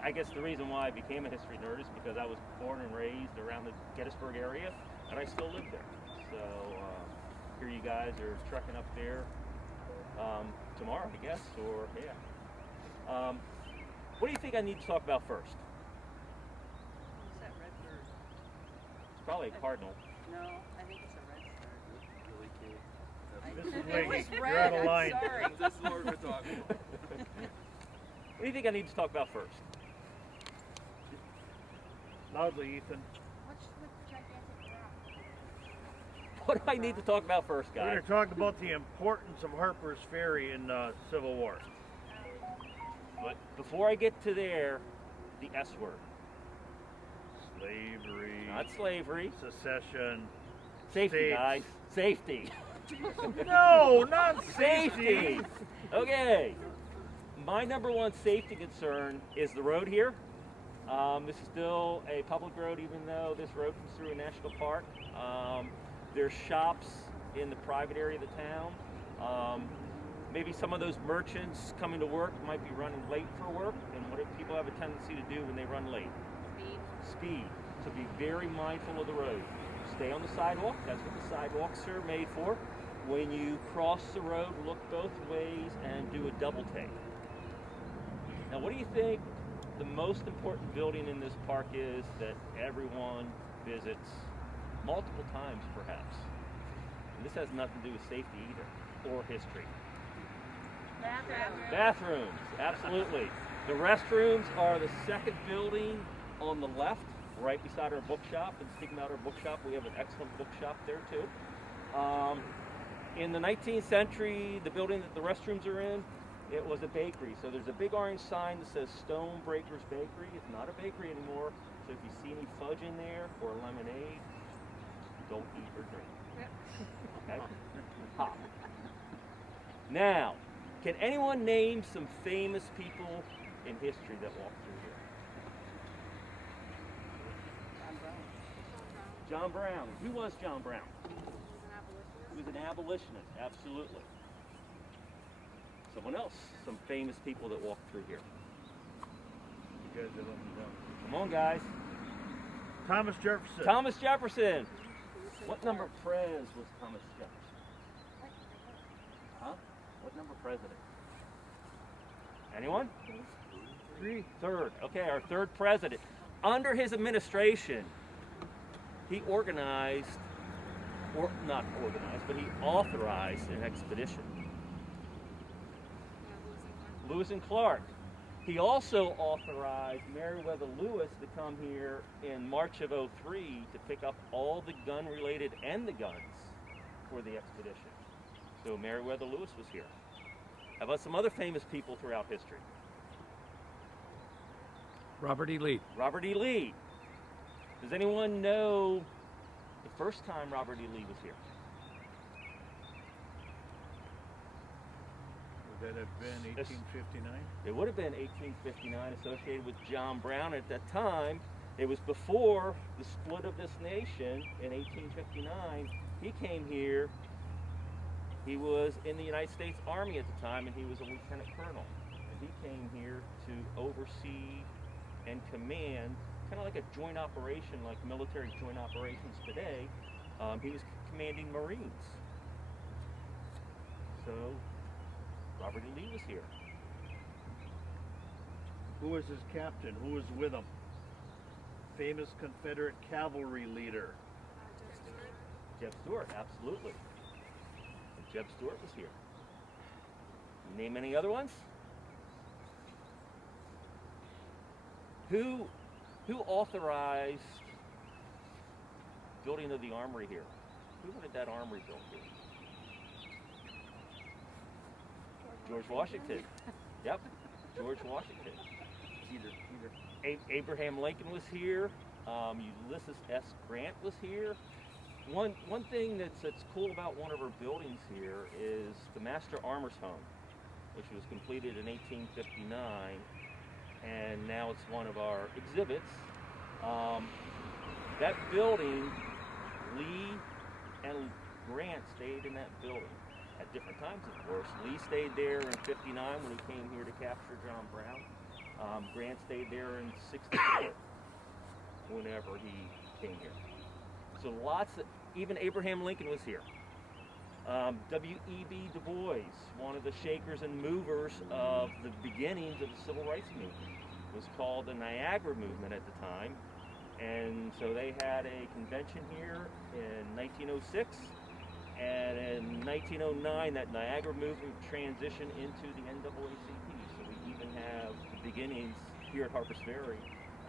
I guess the reason why I became a history nerd is because I was born and raised around the Gettysburg area, and I still live there. So here you guys are trekking up there tomorrow, I guess, or yeah. What do you think I need to talk about first? Who's that red bird? It's probably a cardinal. No, I think it's a red bird. Really cool. Mrs. It was Wiggy, you're red, out of I'm line. sorry. This is what we're talking about. What do you think I need to talk about first? Loudly, Ethan. What's with the gigantic rock? What do I need to talk about first, We're guys? going to talk about the importance of Harper's Ferry in the Civil War. But before I get to there, the S word. Slavery, Not slavery. secession. Safety, states. guys. Safety. No, not Safety. Okay. My number one safety concern is the road here. This is still a public road, even though this road comes through a national park. There's shops in the private area of the town. Maybe some of those merchants coming to work might be running late for work. And what do people have a tendency to do when they run late? Speed. So be very mindful of the road. Stay on the sidewalk. That's what the sidewalks are made for. When you cross the road, look both ways and do a double take. Now, what do you think the most important building in this park is that everyone visits multiple times, perhaps? And this has nothing to do with safety either, or history. Bathrooms, absolutely. The restrooms are the second building on the left, right beside our bookshop. And speaking about our bookshop, we have an excellent bookshop there too. In the 19th century, the building that the restrooms are in, it was a bakery. So there's a big orange sign that says Stonebreaker's Bakery. It's not a bakery anymore. So if you see any fudge in there or lemonade, don't eat or drink. Okay? Hop. Now, can anyone name some famous people in history that walked through here? John Brown. Who was John Brown? He was an abolitionist, absolutely. Someone else, some famous people that walked through here. You guys are letting me down. Come on, guys. Thomas Jefferson. Thomas Jefferson. What number pres was Thomas Jefferson? Huh? What number president? Anyone? Third. Okay, our third president. Under his administration, he organized, or not organized, but he authorized an expedition. Lewis and Clark. He also authorized Meriwether Lewis to come here in March of '03 to pick up all the gun-related and the guns for the expedition. So Meriwether Lewis was here. How about some other famous people throughout history? Robert E. Lee. Robert E. Lee. Does anyone know the first time Robert E. Lee was here? Would that have been 1859? It would have been 1859, associated with John Brown. At that time, it was before the split of this nation in 1859. He came here. He was in the United States Army at the time, and he was a lieutenant colonel. And he came here to oversee and command, kind of like a joint operation, like military joint operations today. He was commanding Marines. So Robert E. Lee was here. Who was his captain? Who was with him? Famous Confederate cavalry leader. Jeb Stuart, absolutely. Jeb Stuart was here. Name any other ones? Who authorized building of the armory here? Who wanted that armory built here? George Washington. Yep, George Washington. Abraham Lincoln was here. Ulysses S. Grant was here. One thing that's cool about one of our buildings here is the Master Armor's Home, which was completed in 1859, and now it's one of our exhibits. That building, Lee and Grant stayed in that building at different times, of course. Lee stayed there in '59 when he came here to capture John Brown. Grant stayed there in '64 whenever he came here. So even Abraham Lincoln was here. W.E.B. Du Bois, one of the shakers and movers of the beginnings of the Civil Rights Movement, was called the Niagara Movement at the time. And so they had a convention here in 1906, And in 1909, that Niagara Movement transitioned into the NAACP. So we even have the beginnings here at Harpers Ferry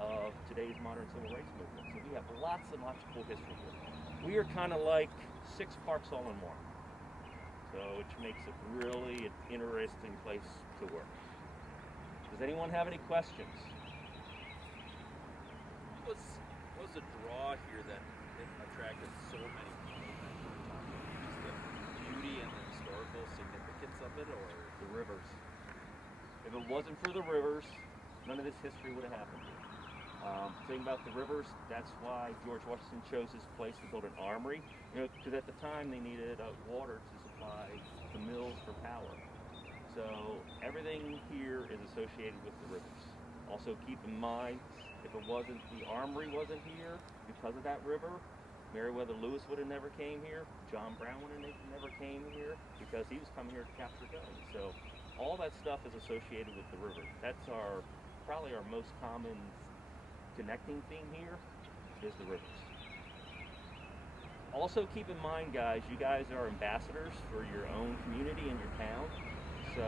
of today's modern civil rights movement. So we have lots and lots of cool history here. We are kind of like 6 parks all in one. So which makes it really an interesting place to work. Does anyone have any questions? What was the draw here that it attracted so many people? Just the beauty and the historical significance of it, or The rivers. If it wasn't for the rivers, none of this history would have happened. Thing about the rivers, that's why George Washington chose this place to build an armory. You know, because at the time they needed water to supply the mills for power. So everything here is associated with the rivers. Also keep in mind, if it wasn't, the armory wasn't here because of that river, Meriwether Lewis would have never came here. John Brown would have never came here because he was coming here to capture guns. So all that stuff is associated with the river. That's probably our most common connecting theme here is the rivers. Also keep in mind, guys, you guys are ambassadors for your own community and your town. So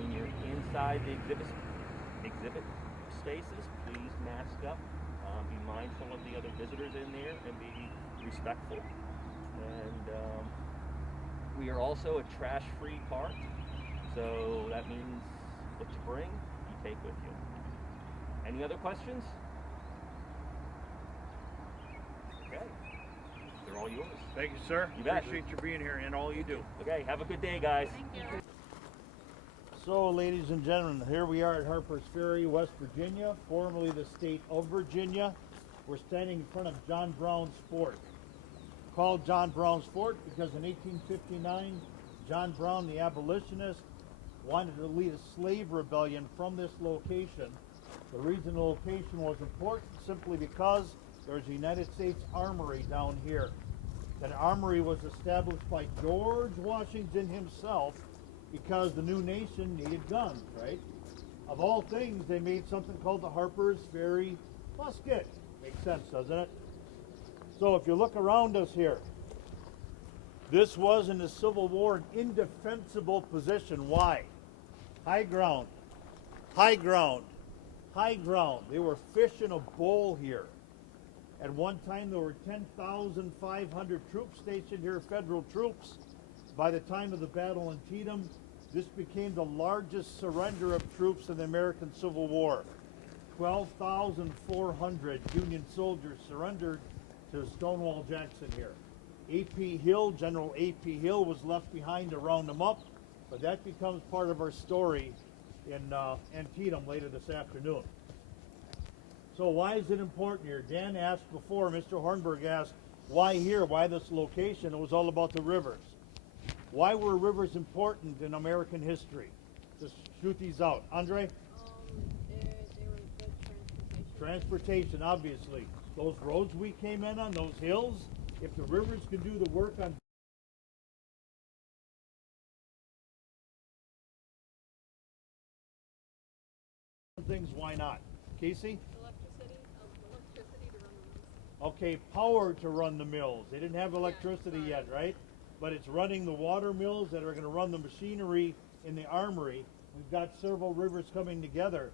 when you're inside the exhibit spaces, please mask up. Be mindful of the other visitors in there and be respectful. And we are also a trash-free park. So that means what you bring, you take with you. Any other questions? Okay. They're all yours. Thank you, sir. You bet. Appreciate you being here and all you do. Okay, have a good day, guys. Thank you. So, ladies and gentlemen, here we are at Harpers Ferry, West Virginia, formerly the state of Virginia. We're standing in front of John Brown's Fort. Called John Brown's Fort because in 1859, John Brown, the abolitionist, wanted to lead a slave rebellion from this location. The reason the location was important simply because there was a United States Armory down here. That armory was established by George Washington himself because the new nation needed guns, right? Of all things, they made something called the Harpers Ferry musket. Makes sense, doesn't it? So if you look around us here, this was in the Civil War an indefensible position. Why? High ground, high ground, high ground. They were fish in a bowl here. At one time, there were 10,500 troops stationed here, federal troops. By the time of the battle in Antietam, this became the largest surrender of troops in the American Civil War. 12,400 Union soldiers surrendered to Stonewall Jackson here. A.P. Hill, General A.P. Hill was left behind to round them up, but that becomes part of our story in Antietam later this afternoon. So why is it important here? Dan asked before, Mr. Hornberg asked, why here? Why this location? It was all about the rivers. Why were rivers important in American history? Just shoot these out. Andre? They were good transportation. Transportation, obviously. Those roads we came in on, those hills, if the rivers can do the work on things, why not? Casey? Electricity to run the mills. Okay, power to run the mills. They didn't have electricity yet, right? But it's running the water mills that are going to run the machinery in the armory. We've got several rivers coming together.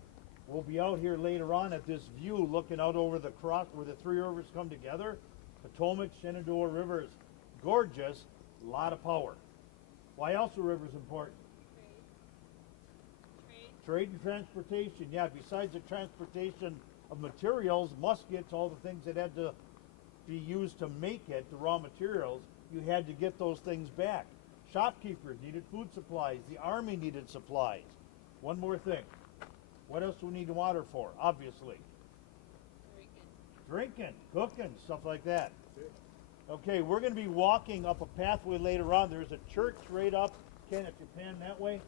We'll be out here later on at this view looking out over the cross where the three rivers come together. Potomac, Shenandoah rivers, gorgeous, a lot of power. Why else are rivers important? Trade and transportation, yeah, besides the transportation of materials, muskets, all the things that had to be used to make it, the raw materials, you had to get those things back. Shopkeepers needed food supplies. The army needed supplies. One more thing. What else do we need water for? Obviously. Drinking, cooking, stuff like that. Okay, we're going to be walking up a pathway later on. There's a church right up. Ken, if you pan that way.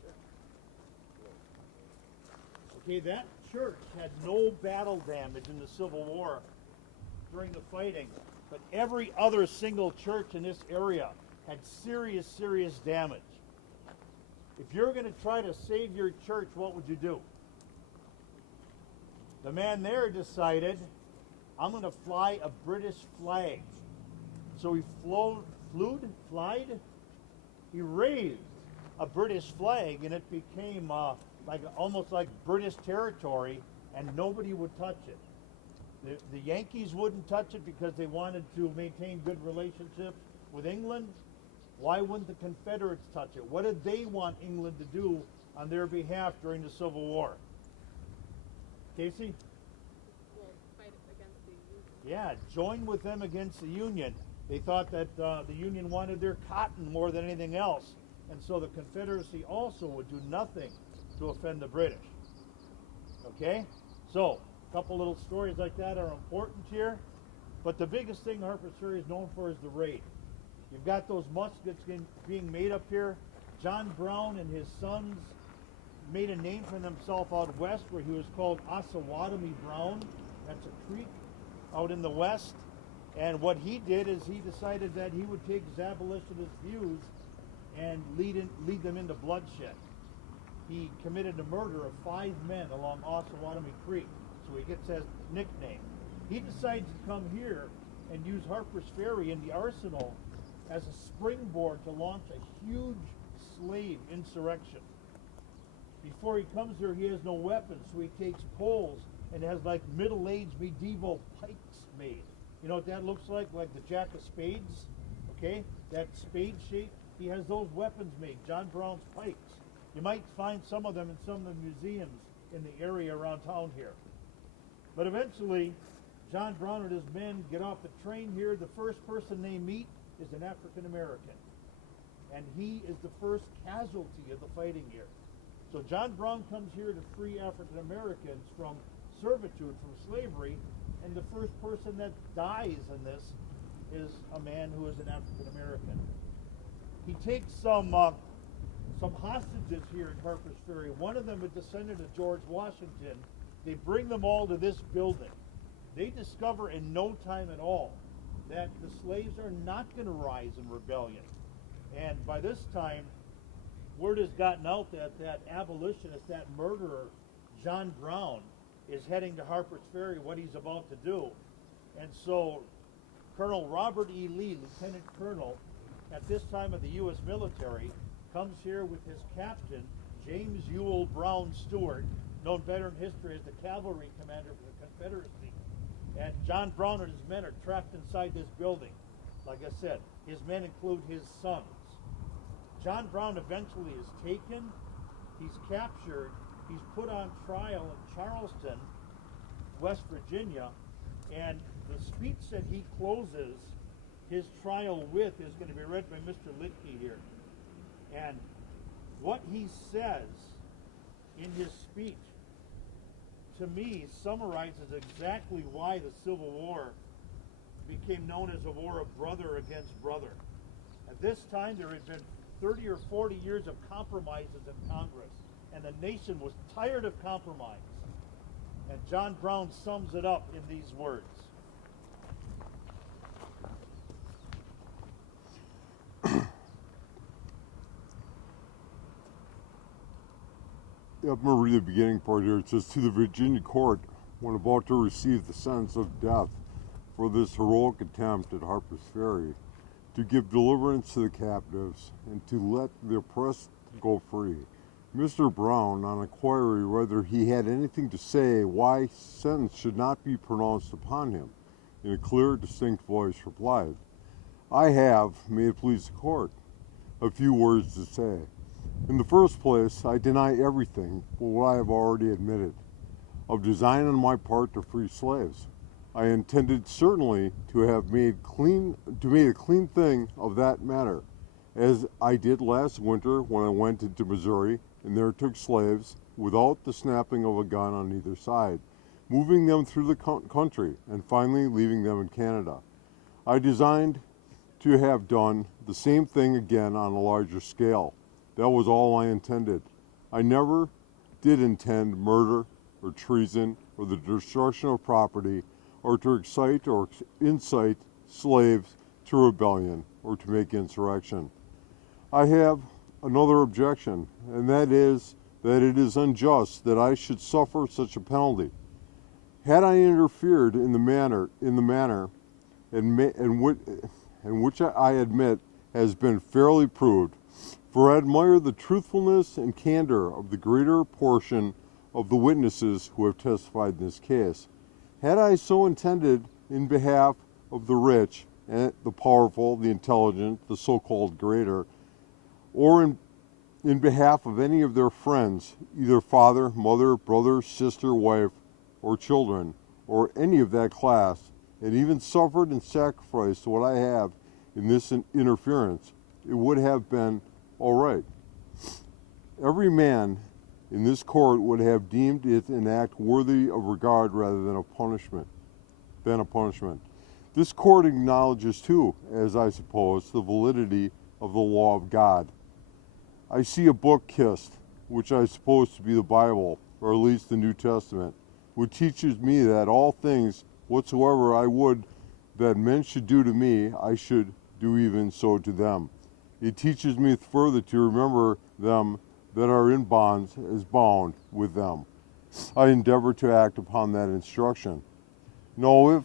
Okay, that church had no battle damage in the Civil War during the fighting, but every other single church in this area had serious, serious damage. If you're going to try to save your church, what would you do? The man there decided, I'm going to fly a British flag. So he flied he raised a British flag, and it became almost like British territory, and nobody would touch it. The Yankees wouldn't touch it because they wanted to maintain good relationships with England. Why wouldn't the Confederates touch it? What did they want England to do on their behalf during the Civil War? Casey? Well, fight against the Union. Yeah, join with them against the Union. They thought that the Union wanted their cotton more than anything else, and so the Confederacy also would do nothing to offend the British. Okay? So, a couple little stories like that are important here, but the biggest thing Harper's Ferry is known for is the raid. You've got those muskets being made up here. John Brown and his sons made a name for themselves out west where he was called Osawatomie Brown. That's a creek out in the west. And what he did is he decided that he would take his abolitionist views and lead them into bloodshed. He committed the murder of 5 men along Osawatomie Creek, so he gets his nickname. He decides to come here and use Harper's Ferry in the arsenal as a springboard to launch a huge slave insurrection. Before he comes here, he has no weapons, so he takes poles and has like middle-aged medieval pikes made. You know what that looks like the jack of spades? Okay, that spade shape, he has those weapons made, John Brown's pikes. You might find some of them in some of the museums in the area around town here. But eventually, John Brown and his men get off the train here. The first person they meet is an African American, and he is the first casualty of the fighting here. So John Brown comes here to free African Americans from servitude, from slavery, and the first person that dies in this is a man who is an African American. He takes some hostages here in Harper's Ferry. One of them a descendant of George Washington. They bring them all to this building. They discover in no time at all that the slaves are not going to rise in rebellion. And by this time, word has gotten out that that abolitionist, that murderer, John Brown, is heading to Harper's Ferry, what he's about to do. And so Colonel Robert E. Lee, Lieutenant Colonel, at this time of the U.S. military, comes here with his captain, James Ewell Brown Stewart, known better in history as the cavalry commander for the Confederacy. And John Brown and his men are trapped inside this building. Like I said, his men include his sons. John Brown eventually is taken, he's captured, he's put on trial in Charleston, West Virginia, and the speech that he closes his trial with is going to be read by Mr. Littke here. And what he says in his speech, to me, summarizes exactly why the Civil War became known as a war of brother against brother. At this time, there had been 30 or 40 years of compromises in Congress, and the nation was tired of compromise. And John Brown sums it up in these words. I'm going to read the beginning part here. It says, to the Virginia court, when about to receive the sentence of death for this heroic attempt at Harper's Ferry, to give deliverance to the captives and to let the oppressed go free. Mr. Brown, on inquiry whether he had anything to say why sentence should not be pronounced upon him, in a clear, distinct voice replied, I have, may it please the court, a few words to say. In the first place, I deny everything but what I have already admitted, of design on my part to free slaves. I intended certainly to have made a clean thing of that matter, as I did last winter when I went into Missouri and there took slaves without the snapping of a gun on either side, moving them through the country and finally leaving them in Canada. I designed to have done the same thing again on a larger scale. That was all I intended. I never did intend murder or treason or the destruction of property or to excite or incite slaves to rebellion or to make insurrection. I have another objection, and that is that it is unjust that I should suffer such a penalty. Had I interfered in the manner in which I admit has been fairly proved, for I admire the truthfulness and candor of the greater portion of the witnesses who have testified in this case. Had I so intended in behalf of the rich, and the powerful, the intelligent, the so-called greater, or in behalf of any of their friends, either father, mother, brother, sister, wife, or children, or any of that class, and even suffered and sacrificed what I have in this interference, it would have been all right. Every man in this court would have deemed it an act worthy of regard rather than a punishment. This court acknowledges too, as I suppose, the validity of the law of God. I see a book kissed, which I suppose to be the Bible, or at least the New Testament, which teaches me that all things whatsoever I would that men should do to me, I should do even so to them. It teaches me further to remember them that are in bonds as bound with them. I endeavor to act upon that instruction. Now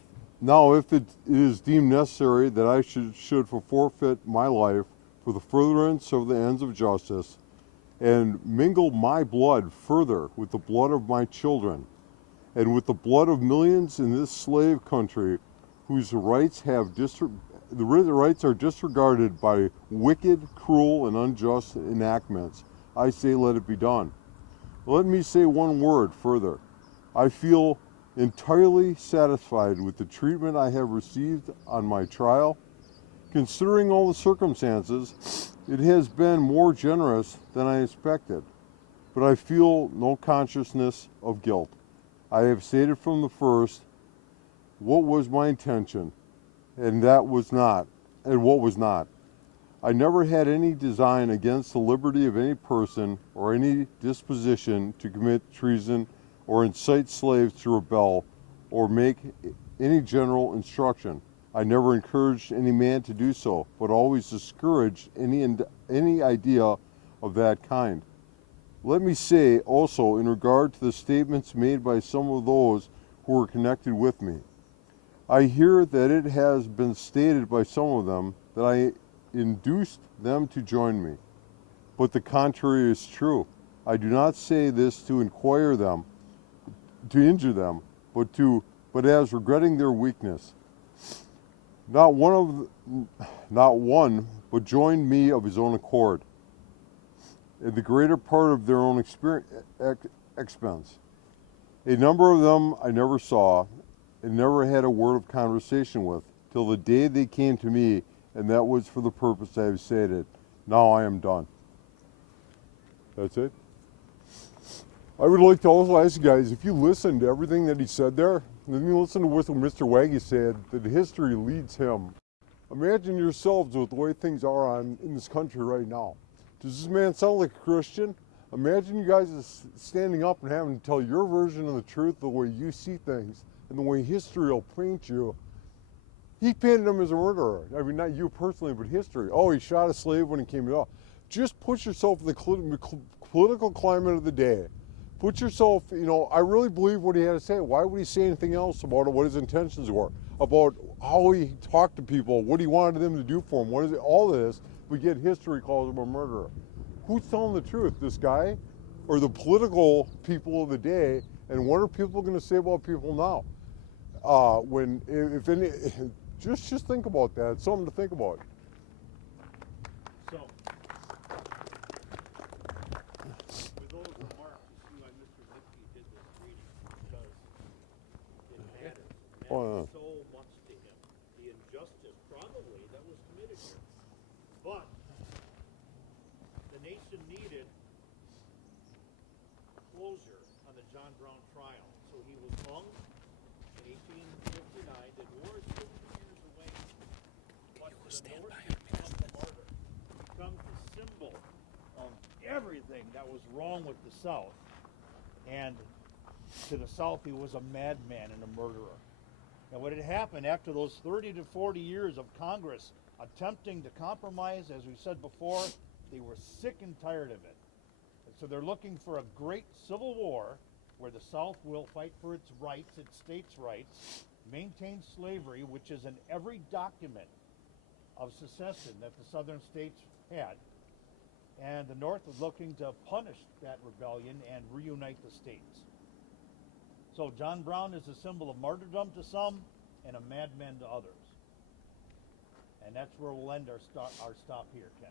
if it is deemed necessary that I should forfeit my life for the furtherance of the ends of justice, and mingle my blood further with the blood of my children, and with the blood of millions in this slave country whose rights are disregarded by wicked, cruel, and unjust enactments, I say let it be done. Let me say one word further. I feel entirely satisfied with the treatment I have received on my trial. Considering all the circumstances, it has been more generous than I expected, but I feel no consciousness of guilt. I have stated from the first what was my intention, and what was not. I never had any design against the liberty of any person or any disposition to commit treason or incite slaves to rebel or make any general instruction. I never encouraged any man to do so, but always discouraged any idea of that kind. Let me say also in regard to the statements made by some of those who were connected with me. I hear that it has been stated by some of them that I induced them to join me, but the contrary is true. I do not say this to injure them, but as regretting their weakness. Not one, but joined me of his own accord, in the greater part of their own expense. A number of them I never saw, and never had a word of conversation with, till the day they came to me, and that was for the purpose I have stated. Now I am done. That's it. I would like to also ask you guys, if you listen to everything that he said there, then you listen to what Mr. Waggy said, that history leads him. Imagine yourselves with the way things are in this country right now. Does this man sound like a Christian? Imagine you guys standing up and having to tell your version of the truth, the way you see things, and the way history will paint you. He painted him as a murderer. I mean, not you personally, but history. Oh, he shot a slave when he came to. Just put yourself in the political climate of the day. Put yourself, I really believe what he had to say. Why would he say anything else about it, what his intentions were, about how he talked to people, what he wanted them to do for him, what is it, all this, but yet history calls him a murderer. Who's telling the truth, this guy or the political people of the day, and what are people going to say about people now? Just think about that. It's something to think about. So, with those remarks, you see why Mr. Lipke did this reading, because it matters. It matters so much to him. The injustice, probably, that was committed here. But the nation needed closure on the John Brown trial. So he was hung in 1859. The war is 50 years away. But the North becomes a martyr. Becomes the symbol of everything that was wrong with the South. And to the South, he was a madman and a murderer. And what had happened after those 30 to 40 years of Congress attempting to compromise, as we said before, they were sick and tired of it. And so they're looking for a great civil war where the South will fight for its rights, its states' rights, maintain slavery, which is in every document of secession that the Southern states had, and the North was looking to punish that rebellion and reunite the states. So John Brown is a symbol of martyrdom to some and a madman to others. And that's where we'll end our stop here, Ken.